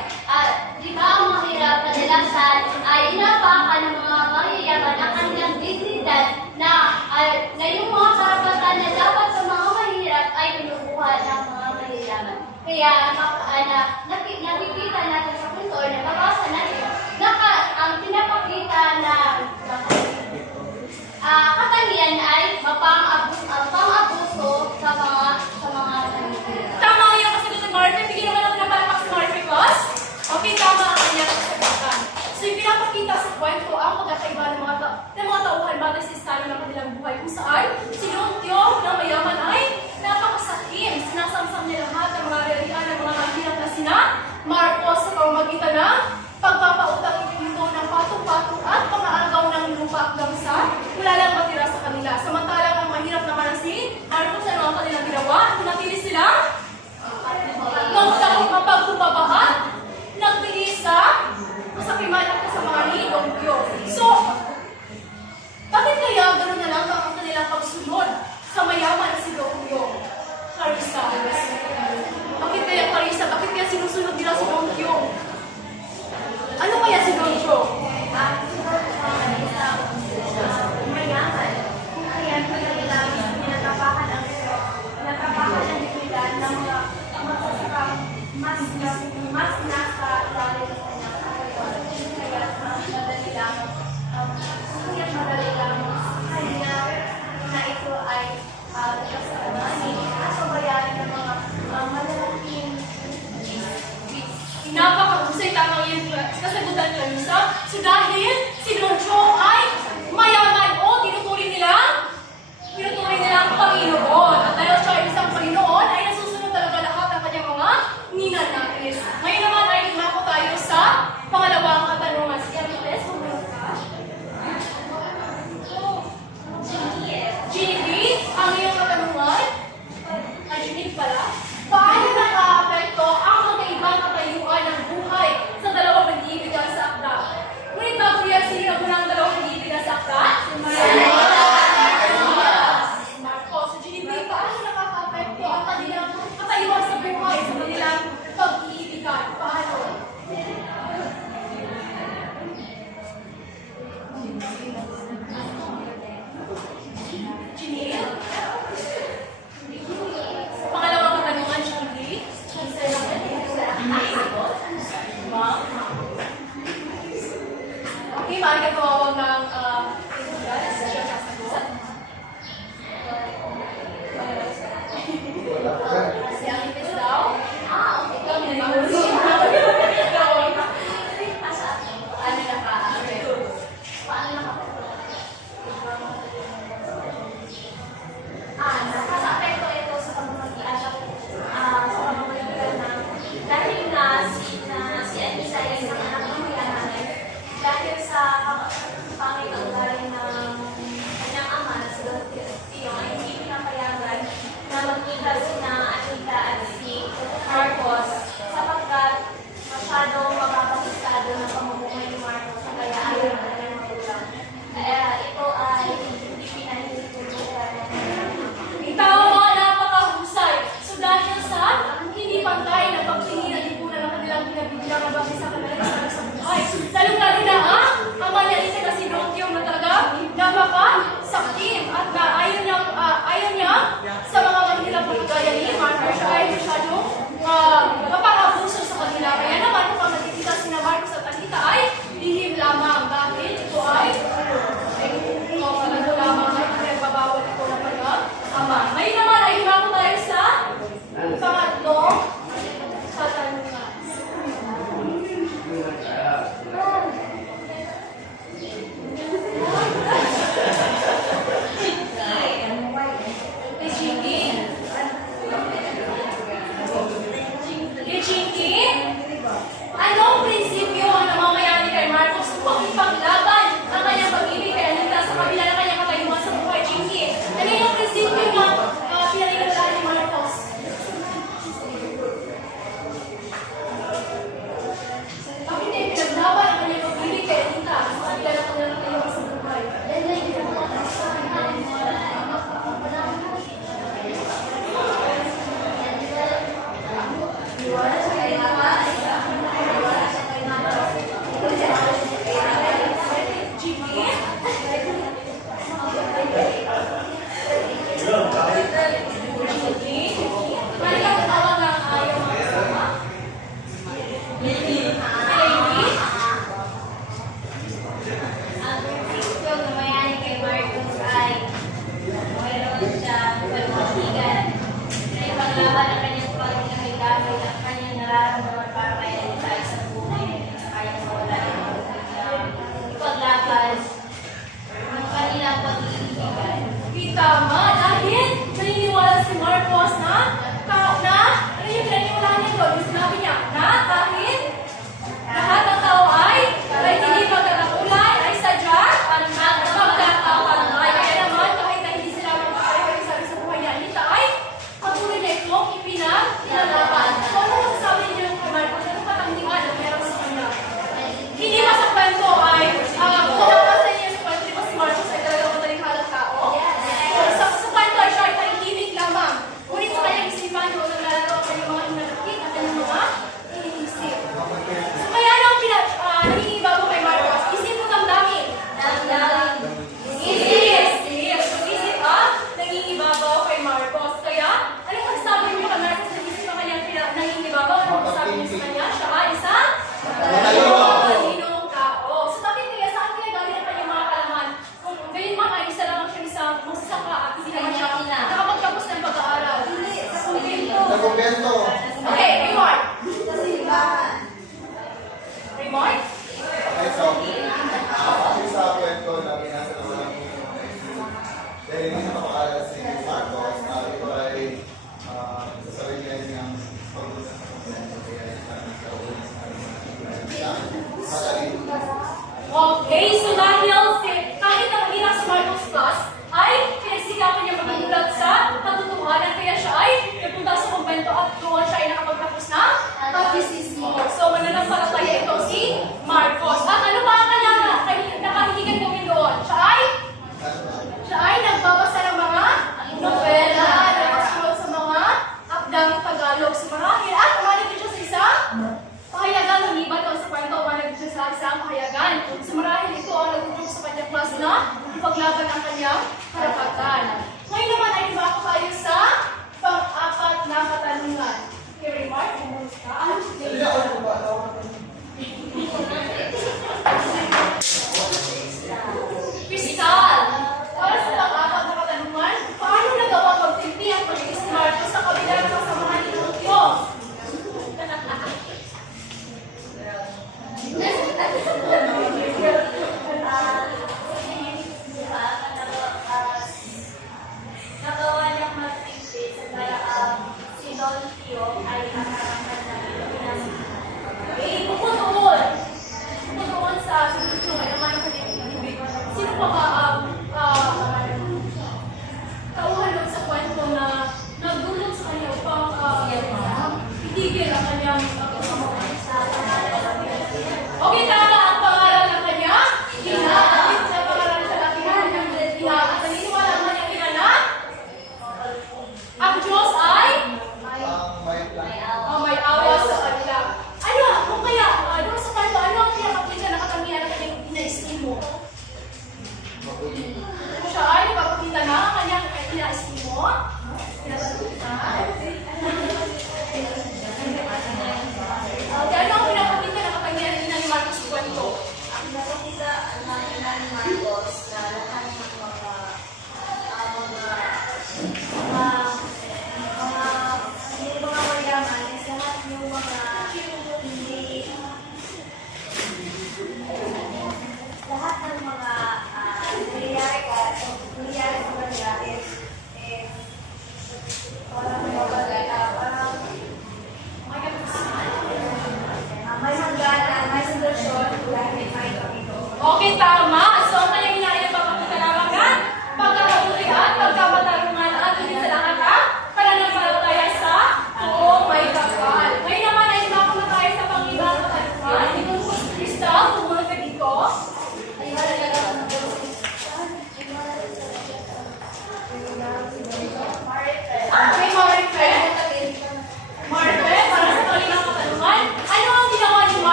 Di ba ang mahirap kadalasan ay inapakan ng mga mayayaman ang kanilang dignidad na yung mga karapatan na dapat sa mga mahirap ay pinukuha ng mga mayayaman. Kaya, nakikita natin sa kwento or nababasa natin, ang pinapakita na katangian ay pang-abuso sa mga mahirap. Tama yung kasagot ng Marife. Bigyan naman natin ng palakpak si Marife, class. Okay, tama ang kanyang kasagutan. So, yung pinapakita sa kwento ang pagkakaiba ng mga tauhan batay sa estado ng kanilang buhay kung saan si Leontio na mayaman ay napakasakim. Sinasamsam niya lahat ng mga realian ng mga mahirap na sina Marcos sa pamamagitan ng pagpapautang ito ng patong-patong at pang-aagaw ng lupa hanggang sa wala lang matira sa kanila. Samantalang ang mahirap naman ang si Marcos, ano ang kanilang ginawa? Natili silang mapagkumbabaan, nagbilis sa kasakiman at kasamaan ni Leontio. So, bakit kaya gano'n na lang ang kanilang pagsunod kumbento. Okay, remark. Sa simbahan. Remark? Okay, so, kasi sa kwento na binasa ko lang dahil hindi na mapakalat si Marcos, ito ay sasabihin niya niyang pag-usap ng kwento kaya Okay, so dahil kahit ang hirap sa Marcos Plus, ay pinagsikapan niya magmulat sa katotohanan kaya siya ay nagpunta sa kumbento at doon siya ay nakapagtapos na pagbisismo. So mananampalataya ito si Marcos. At ano pa ang kanyang nakahihigan gawin doon? Siya ay nagbabasa ng mga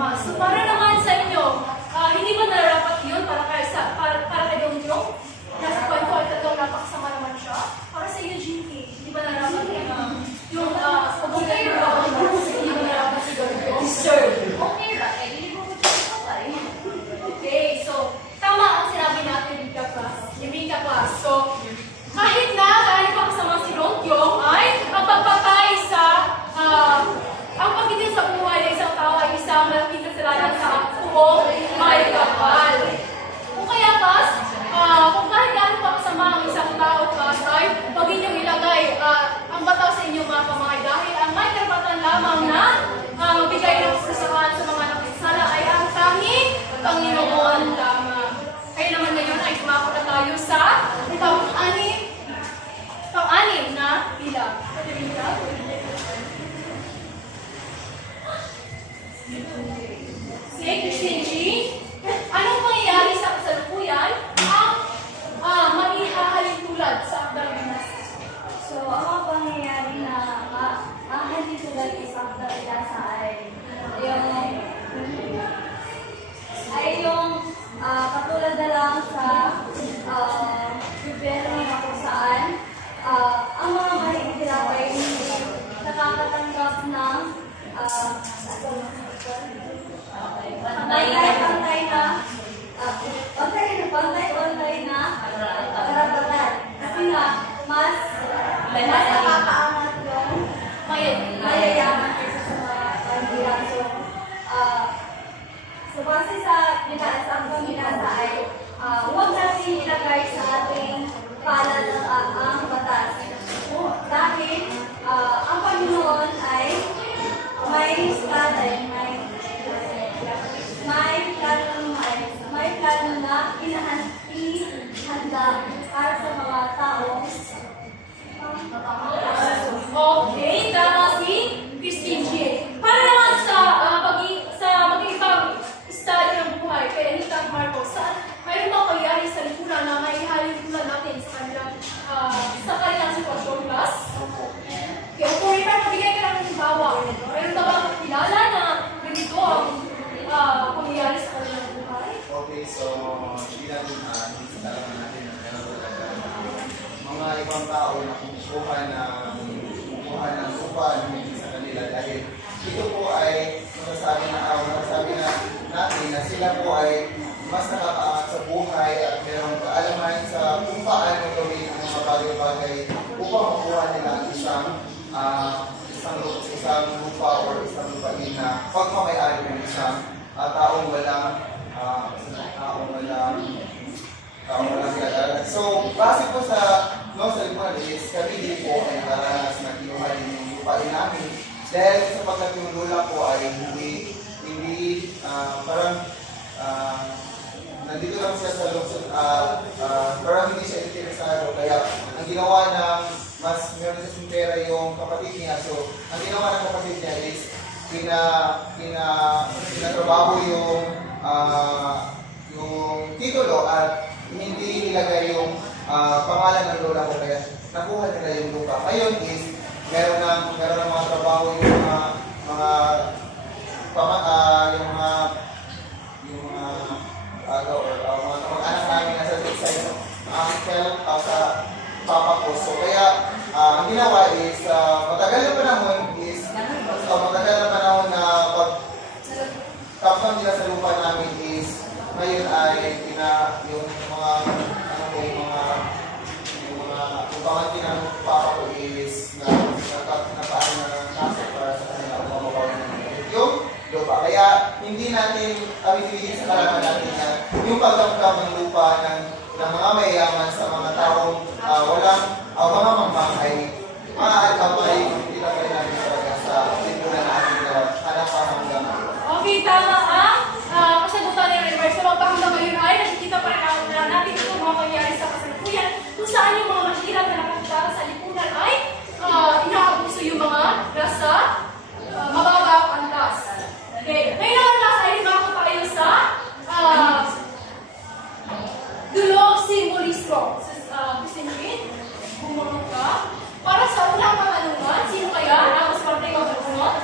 tama. So para naman sa inyo, hindi ba nararapat yun para kay Dong Jong? Nasa kwento ay talagang napakasama naman siya. Para sa iyo, GK, hindi ba nararapat yung pag-okay ba? Hindi ba nararapat si Dong Jong? Sir. Okay ba? Eh, hindi ko gusto pa rin. Okay, so tama ang sinabi natin ni Rika Class. So, kahit na gaano pa kasama si Dong Jong ay ang pagpatay sa ang pagiging sa buhay ng isang tao ay isang malaking kasalanan sa buong may kapal. Kung kaya Class, kung kahit gaano pa kasama ang isang tao Class ay huwag ninyong ilagay ang bataw sa inyong mga kamay dahil ang may karapatan lamang na magbigay ng kasasahan sa mga napinsala ay ang tanging Panginoon lamang. Kaya naman ngayon ay tumako na tayo sa pang-anim na bilang. Okay, Christine G. Anong mangyayari sa kasalukuyan ang maihahalin tulad sa Akdang Binasa? So, ang mga pangyayari na hindi sila isang dasa yung katulad na lang sa gobyerno na kung saan ang mga mahihirap ay hindi nakakatanggap ng pantay-pantay na karapatan. Kasi nga, mas nakakaangat yung mayayaman kaysa sa mga pandiran. So base sa ang binasa ay huwag natin ilagay sa ating palad ang batas. Dahil ang Panginoon ay may plano na ihanda para sa mga tao. Okay, tama si Christine G. Para naman sa mag-ibang estado ng buhay kay Anita Marcos, mayroon bang mangyayari sa lipunan na may ihalin tulad natin sa kanilang sitwasyon, Class? Okay, kung rin magbigay ka ng halimbawa, mayroon ba bang kilala na ganito ang pangyayari sa kanilang buhay? Okay, so bilang talaga natin na meron talaga mga ibang tao na kumukuha ng lupa sa kanila dahil ito po ay masasabi na natin na sila po ay mas nakakaangat sa buhay at merong kaalaman sa kung paano gawin ang mga bagay-bagay upang makuha nila ang isang lupa o isang lupain na pagmamayari ng isang taong walang kilala. So, base po sa lipunan is, kami din po ay nakaranas na kinuha din yung lupain namin dahil sapagkat yung lula po ay hindi parang nandito lang siya sa lungsod, parang hindi siya interesado. Kaya ang ginawa ng mas meron sa pera yung kapatid niya. So, ang ginawa ng kapatid niya is pinatrabaho yung titulo at hindi nilagay yung pangalan ng lola ko kaya nakuha nila yung lupa. Ngayon is meron ng mga trabaho yung mga kamag-anak namin nasa side ng uncle sa papa ko. So kaya ang ginawa is matagal na panahon na pagkapang nila sa lupa namin is ngayon ay yung mga pamangkin ng papa ko is napaano na nasa para sa kanila ang mamabawi ng yung lupa. Kaya hindi natin pinigil sa kalaman natin na yung pagkamkam ng lupa ng mga mayayaman sa mga taong walang mga mamang ay maaalkapay hindi na kayo natin talaga sa lipunan natin na anak pa hanggang. Okay, tama kasagutan ni River. So, magpakita ngayon ay nakikita pa rin natin ito mga mangyayari sa kasalukuyan kung saan yung mga mahirap na nakakita sa lipunan ay inaabuso yung mga nasa mababang antas. Okay, ngayon ang ay limako tayo sa dulog simbolismo. Christine, bumunod ka. Para sa unang katanungan, sino kaya ang mas parte ng bumunod?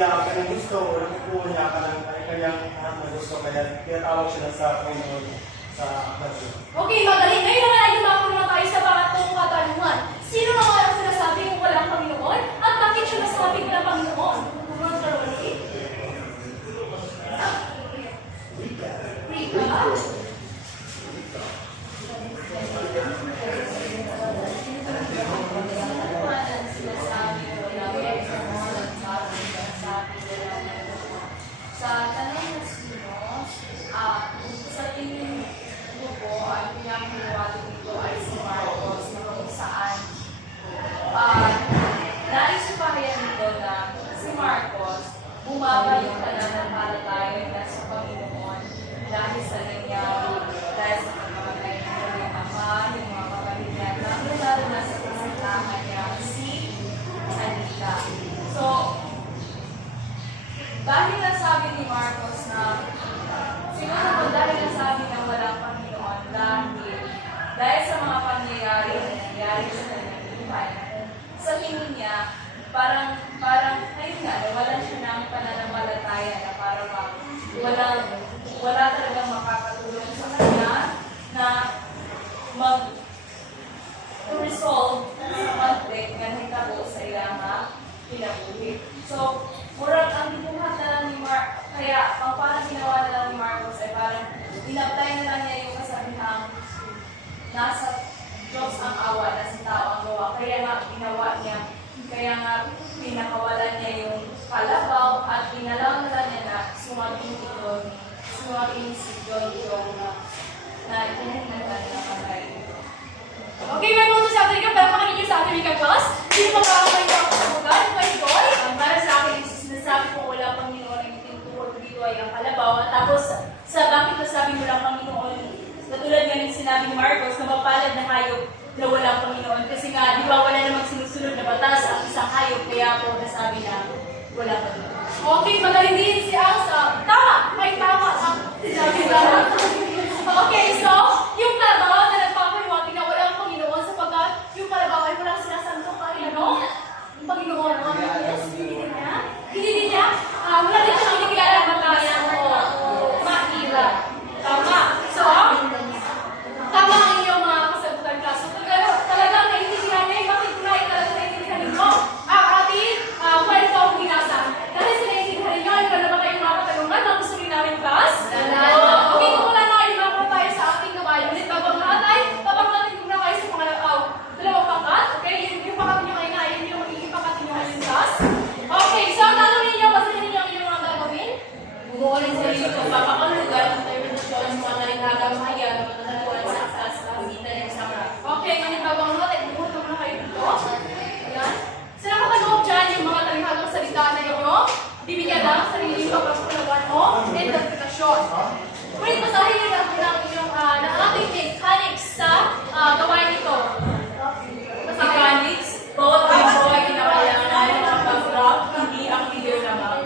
niya kanang gusto, walang ipuon niya kanang kanyang gusto, kaya tinatawag siya sa Panginoon sa aklat. Okay, magaling. Ngayon naman ay dumako naman tayo sa pangatlong katanungan. Sino naman ang sinasabi kung walang Panginoon? At bakit siya nasabi ng Panginoon? Kumang karoli? Rika? Sa tanong na sino, sa tingin ko po, ang pinakaliwanag dito ay si Marcos na kung saan naisupayan nito na si Marcos bumaba yung pananampalataya na sa Panginoon dahil sa nangyari, dahil sa pagkamatay ng kanyang ama, yung mga kapatid niya, lalo na sa kasalahan niya, si Anita. So, dahil nasabi ni Marcos na siguro po dahil nasabi na walang Panginoon dahil sa mga pangyayari na nangyayari sa kanyang buhay, sa tingin niya, parang ayun nga, nawalan siya ng pananampalataya na parang wala talagang makakatulong sa kanya na mag-resolve sa conflict na hitabo sa ilang pinabuhi. So, murag ang dibuhat na lang ni kaya ang parang ginawa na lang ni Marcos ay parang inaptay na lang niya yung kasabihang nasa Diyos ang awa, nasa tao ang gawa. Kaya nga ginawa niya, kaya nga pinakawalan niya yung kalabaw at inalaw na lang niya na sumaging si John na itinagnan na patay. Okay, may mga sa atin ka, pero makinig sa atin ka class. Sino magkakabay ka ako sa lugar? May boy. Para sa akin, sinasabi ko wala Panginoon ang itinuturo dito ay ang kalabaw. At tapos, sa bakit nasabi mo lang Panginoon, katulad nga ng sinabi ni Marcos, na mapalad na hayop na walang Panginoon. Kasi nga, di ba wala namang sinusunod na batas ang isang hayop, kaya ako nasabi na wala Panginoon. Okay, magaling din si Elsa. Tama! May tama ang sinabi na. Okay, so, yung kalabaw na nagpapaliwanag na walang Panginoon sapagkat yung kalabaw ay walang sinasantong Panginoon. Yung Panginoon, ang Diyos, hindi din niya, wala din siyang hinigala ng mataya o mahirap. Tama. So, tama ang inyong mga kasagutan kaso. Talagang naiintindihan niya, bakit kunay talagang naiintindihan ninyo? Ating kwento ang binasa. Dahil sa naiintindihan ninyo, ay wala ba kayong mga katanungan na gusto rin namin class? Okay, kung wala na, imapan tayo sa ating kabayo. Ulit, babang natin kung na kayo sa mga dalawang pangkat. Okay, yung pangkat nyo kayo na, yun yung magiging pangkat nyo ngayon class. Okay, so ang tanong ninyo, basahin ninyo ang inyong mga gagawin. Bumuulit sa inyo kung papakalugan, ang terminasyon sa mga nalinagang mahayag, matataluan sa asas, kagitan ng sama. Okay, ngayon babang natin, bumuulit na kayo dito. Ayan. Sa nakapanood dyan, yung mga talinghagang salita na inyo, bibigyan lang sa sarili yung kapagpulagan o interpretasyon. Ngunit basahin nyo lang ng inyong ng ating mechanics sa gawain ito. Mechanics, bawat grupo ay kinakailangan ng pag-graph, hindi ang leader lamang.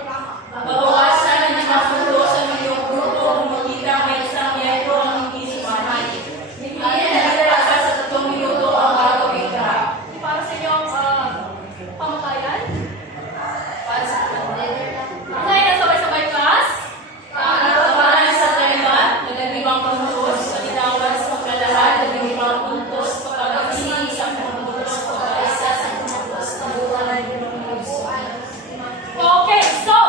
Babawasan ang nakapulo sa iyong grupo kung makita may isang miyembro ang hindi sumahan. Hindi nalalaga sa 3 minuto ang gagawin ka. Para sa inyong pamatayan? Para sa okay, nasabay-sabay class? Tawanan sa tema, nagagibang panghulos, palitawan sa pagkalahat, nagagibang puntos, pagkakasing isang panghulos, pagkaisa sa panghulos, tabuhan ng panghulos. Okay, so,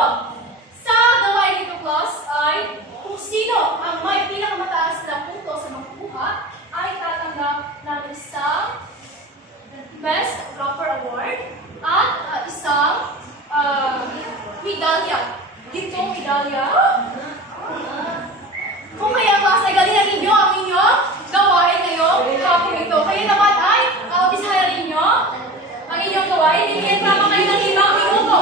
sa gawain nito class ay kung sino ang may pinakamataas na punto sa makukuha ay tatanggap ng isang Best Rapper Award at isang medalya. Gintong medalya. Kung kaya class ay galingan ninyo ang inyong gawain ngayong hapon ito. Kaya naman ay bisayan ninyo ang inyong gawain. Bigyan pa kayo ng 5 minuto.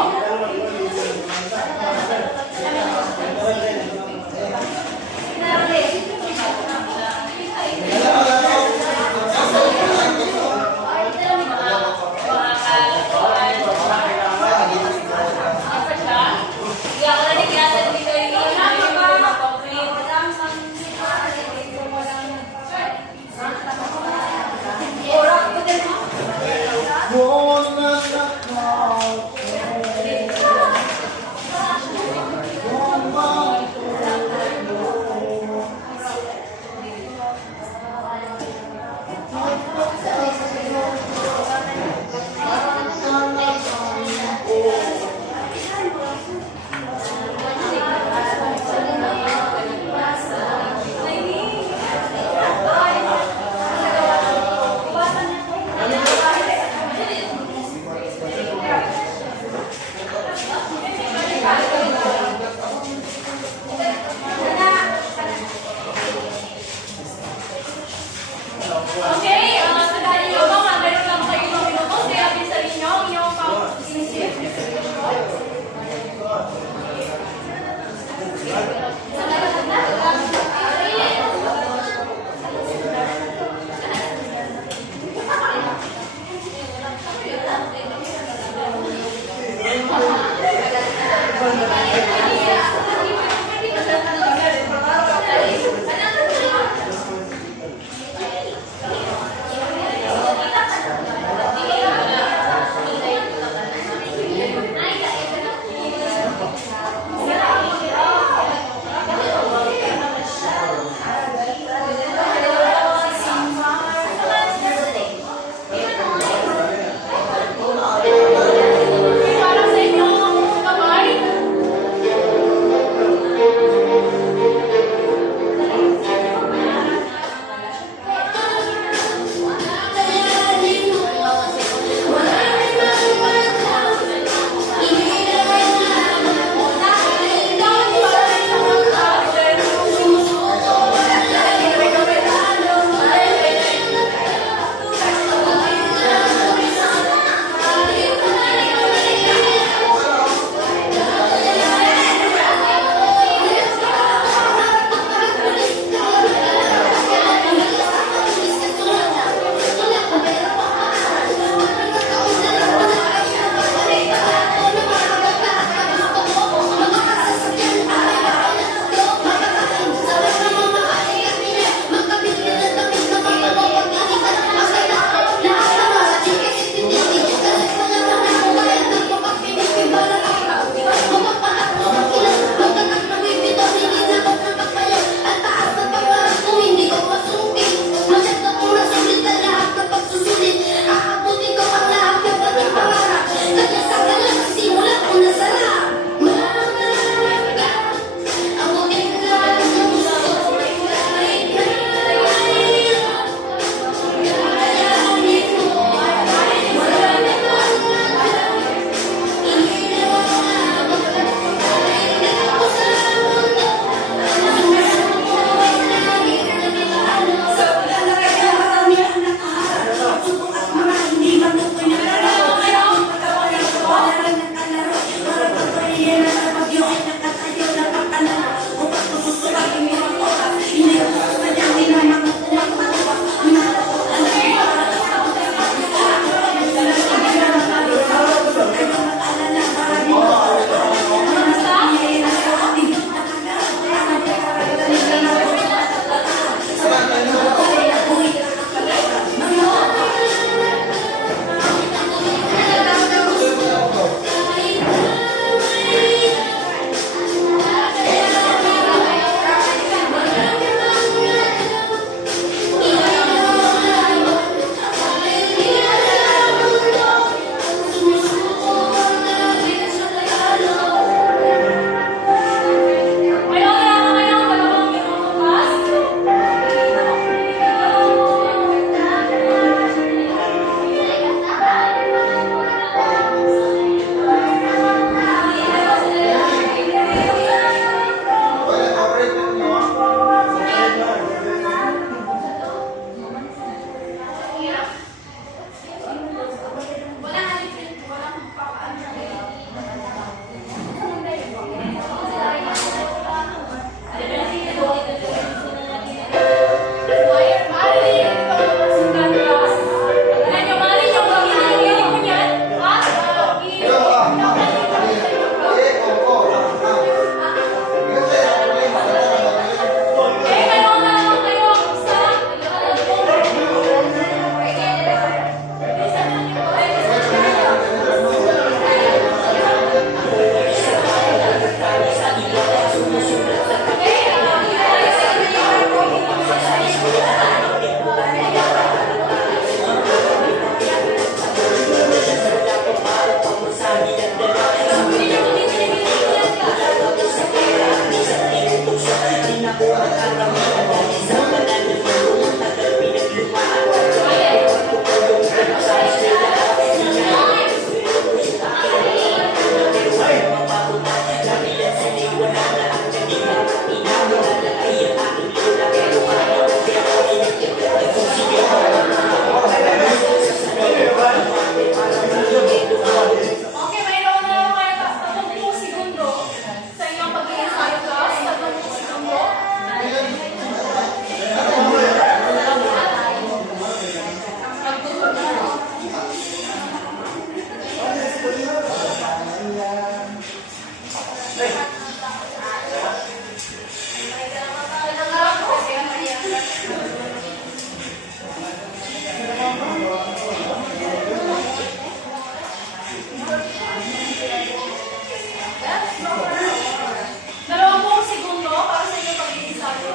Oh, na, na, na. Dalawang segundo para sa inyong pag-iisabi.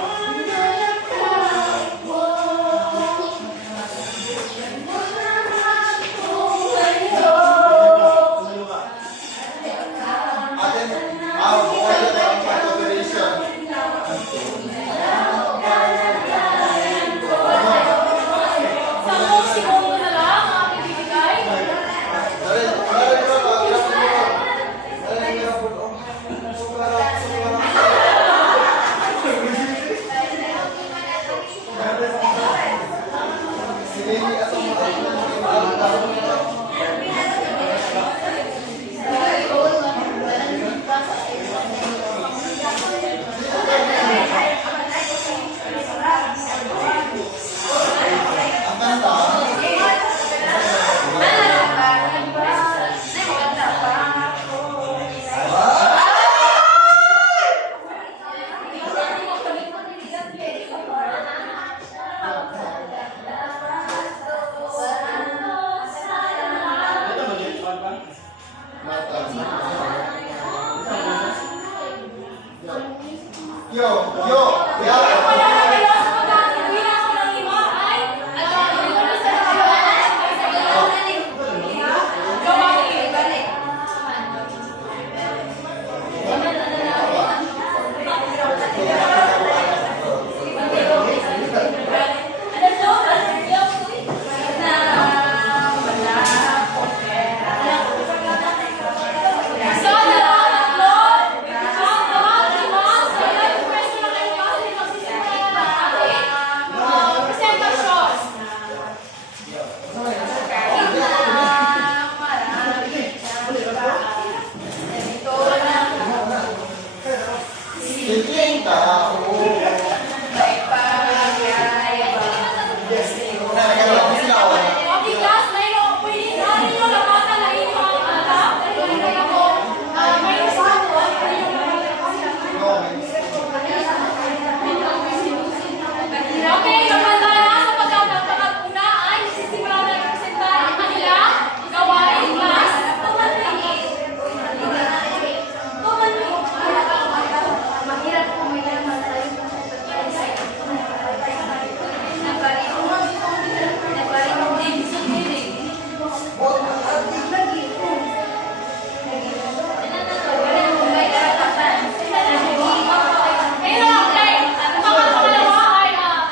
Atin, order ang operation. Sampung segundo na lang ang aking bibigay. Wala na kayo sa pagkakabilang ko ng lima ay gawain. Isa na lang, tatlo. Ang lahat, lima. Sa ilang pwesto na kayo kasi magsisimula na ating presentasyon. Simpleng tao. Okay, class, mayroon pwede na ninyo lamatan na inyong anak. Mayroon ako, mayroon sa ako, pwede nyo Okay, maganda na sa pagkakuna ay nagsisimula na i-presenta ang kanilang gawain class. Mahirap kung may naman tayo. Mayroon, okay. Ang mga pangalawa ay maganda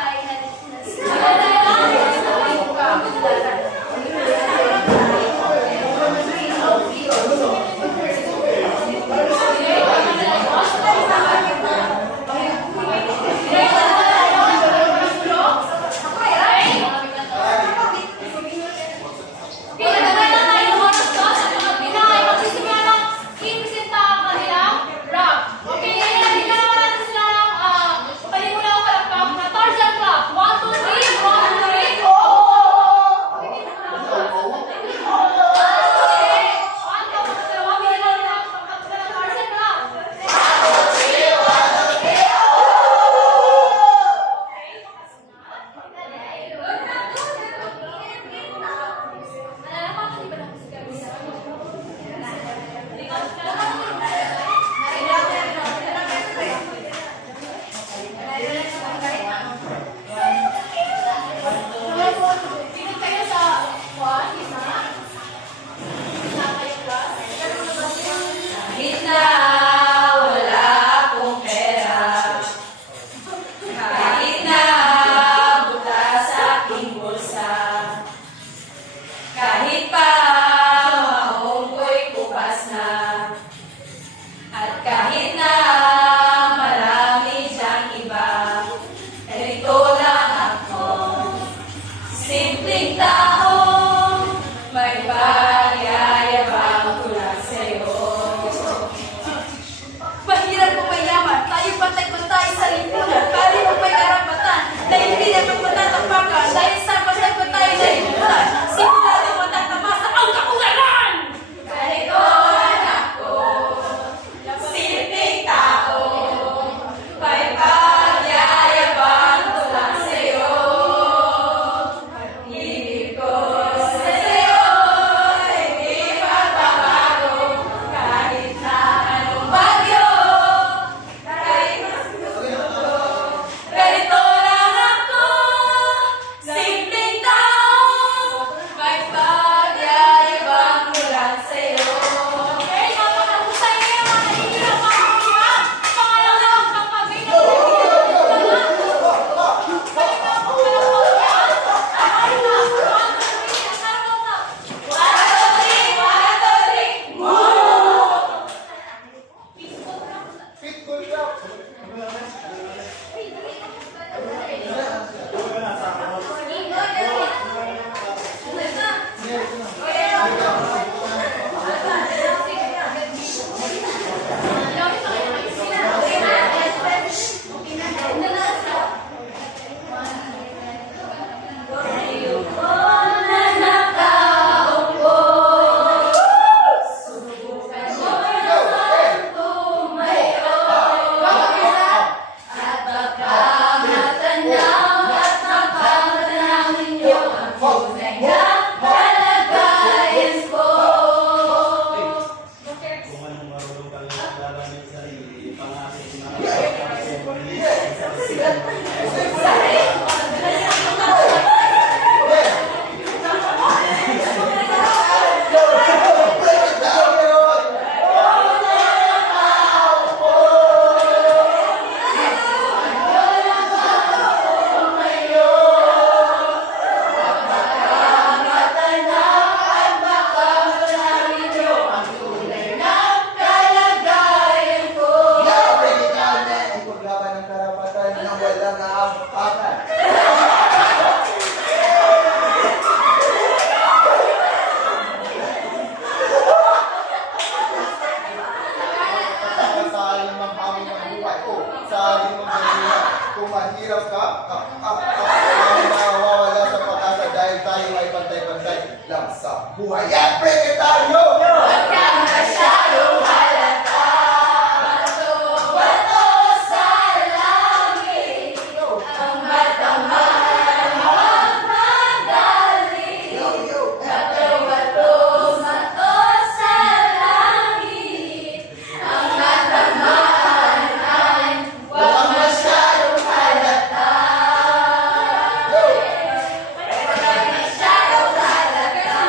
Pinagaganda tayo ng oras ko sa mga Pinay. Magsisimula ng i-presenta ang kanilang rap. Okay, hinahila natin sila ng palimula ko kalakpak na Tarzan Club. 1, 2, 3, 1, 2, 3, go! Kahit na wala akong pera, kahit na buta sa aking bulsa, kahit pa mahong ko'y kupas na, at kahit na marami siyang iba, ganito lang ako, simpleng tao, may pagyayabang ko lang sa'yo. Mahirap kung mayaman, tayo patay-patay sa lipunan, pari mo may karapatan, dahil hindi na magmatatapakan, dahil sa patay-patay na lipunan, sigurado matatamasa ang kakulangan! Ganito anak ko, simpleng ang ating mga ipaglaban ng karapatan ng walang aapakan. Sa alimang hamon ng buhay o sa alimang ganyan, kung mahirap ka, mawawala sa pag-asa dahil tayo ay pantay-pantay lang sa buhay. Yan, break it tayo! Huwag kang masyadong halata. Bato sa langit. Ang batang mahal, huwag magaling. Bato sa langit. Ang batang mahal ay huwag masyadong halata. Huwag kang masyadong halata.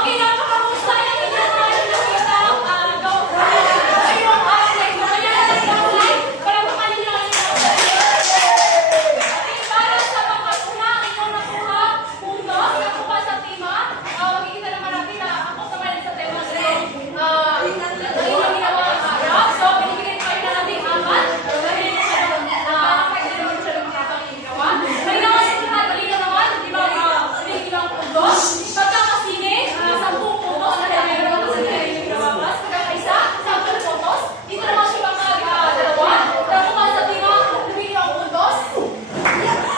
Okay, napakahusay ang inyong nakita ang ngayong araw na ito. Kaya nagkakasay, para makanin nyo ang inyong para sa mga unang inyong nakuha, puntos, nakuha sa tema, makikita naman natin na ako naman sa tema rin. Inyong ginawa ang araw. So, binibigay kayo na natin apat. Dahil pwede naman siya ng mga pang ginawa. Kaya naman sa lahat, malina naman, di ba, binigyan ang puntos. Pagkakasinig, 10 puntos na kaya meron kasi na yung ginawapas. Pagkakaisa, 10 puntos. Dito naman siya dalawa. Nakuha sa tema, binigyan ang puntos.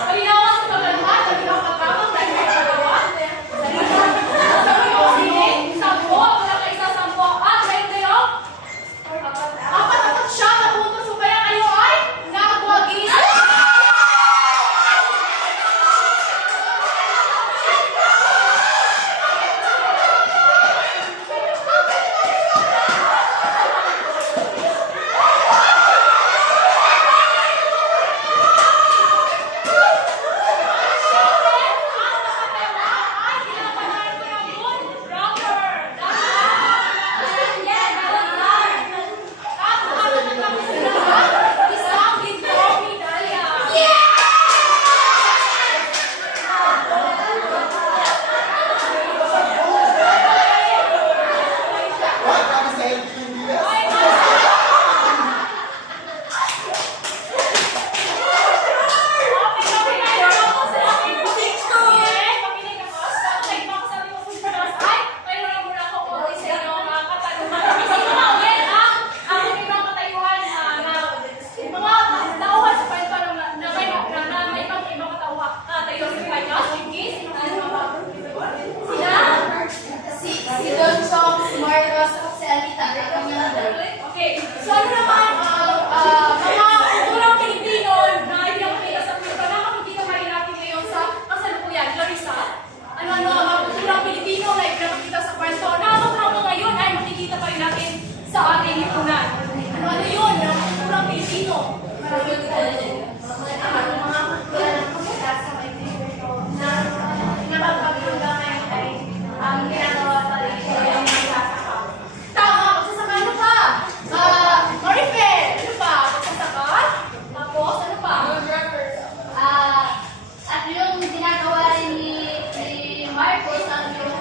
Malinawan sa paglaluhan, dahil ang katamang dahil may dalawa. Sa pagkakasinig, 10, pagkakaisa 10, at ngayon kayo, apat siya na puntos. So kaya kayo ay nakakuhagis. Huwag kami sa helping nila. Si Don Chong, si Marcos, at si Alita. Okay, so ano naman, mga kulturang Pilipino na hindi ako kita sa kultura na makikita pa rin natin ngayon sa kasalukuyan. Clarissa, ano-ano ang mga kulturang Pilipino na ipinakikita sa kwento na hanggang ngayon ay makikita pa rin natin sa ating lipunan. Ano yun, ang mga kulturang Pilipino? Tama, magsasaka ano pa? Marifel, ano pa? Magsasaka? Tapos, ano pa? At yung ginagawa rin ni Marcos ang yung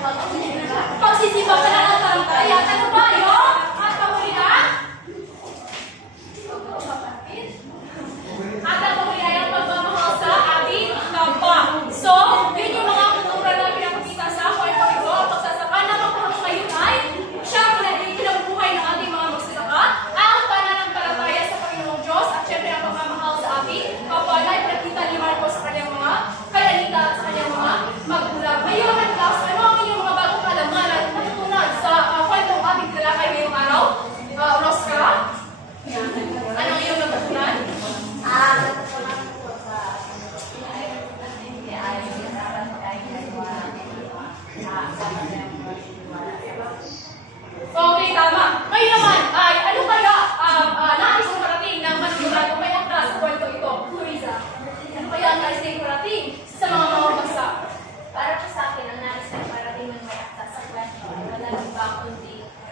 Pagsisimba ka na ng pantayan, ano ba yun? At pahulihan?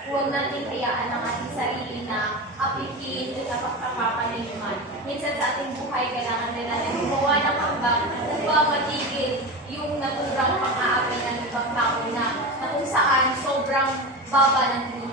huwag natin hayaan ang ating sarili na apitin at kapapaliman. Minsan sa ating buhay, kailangan din natin gumawa ng hambang upang matigil yung naturang pang-aapi ng ibang tao na kung saan sobrang baba ng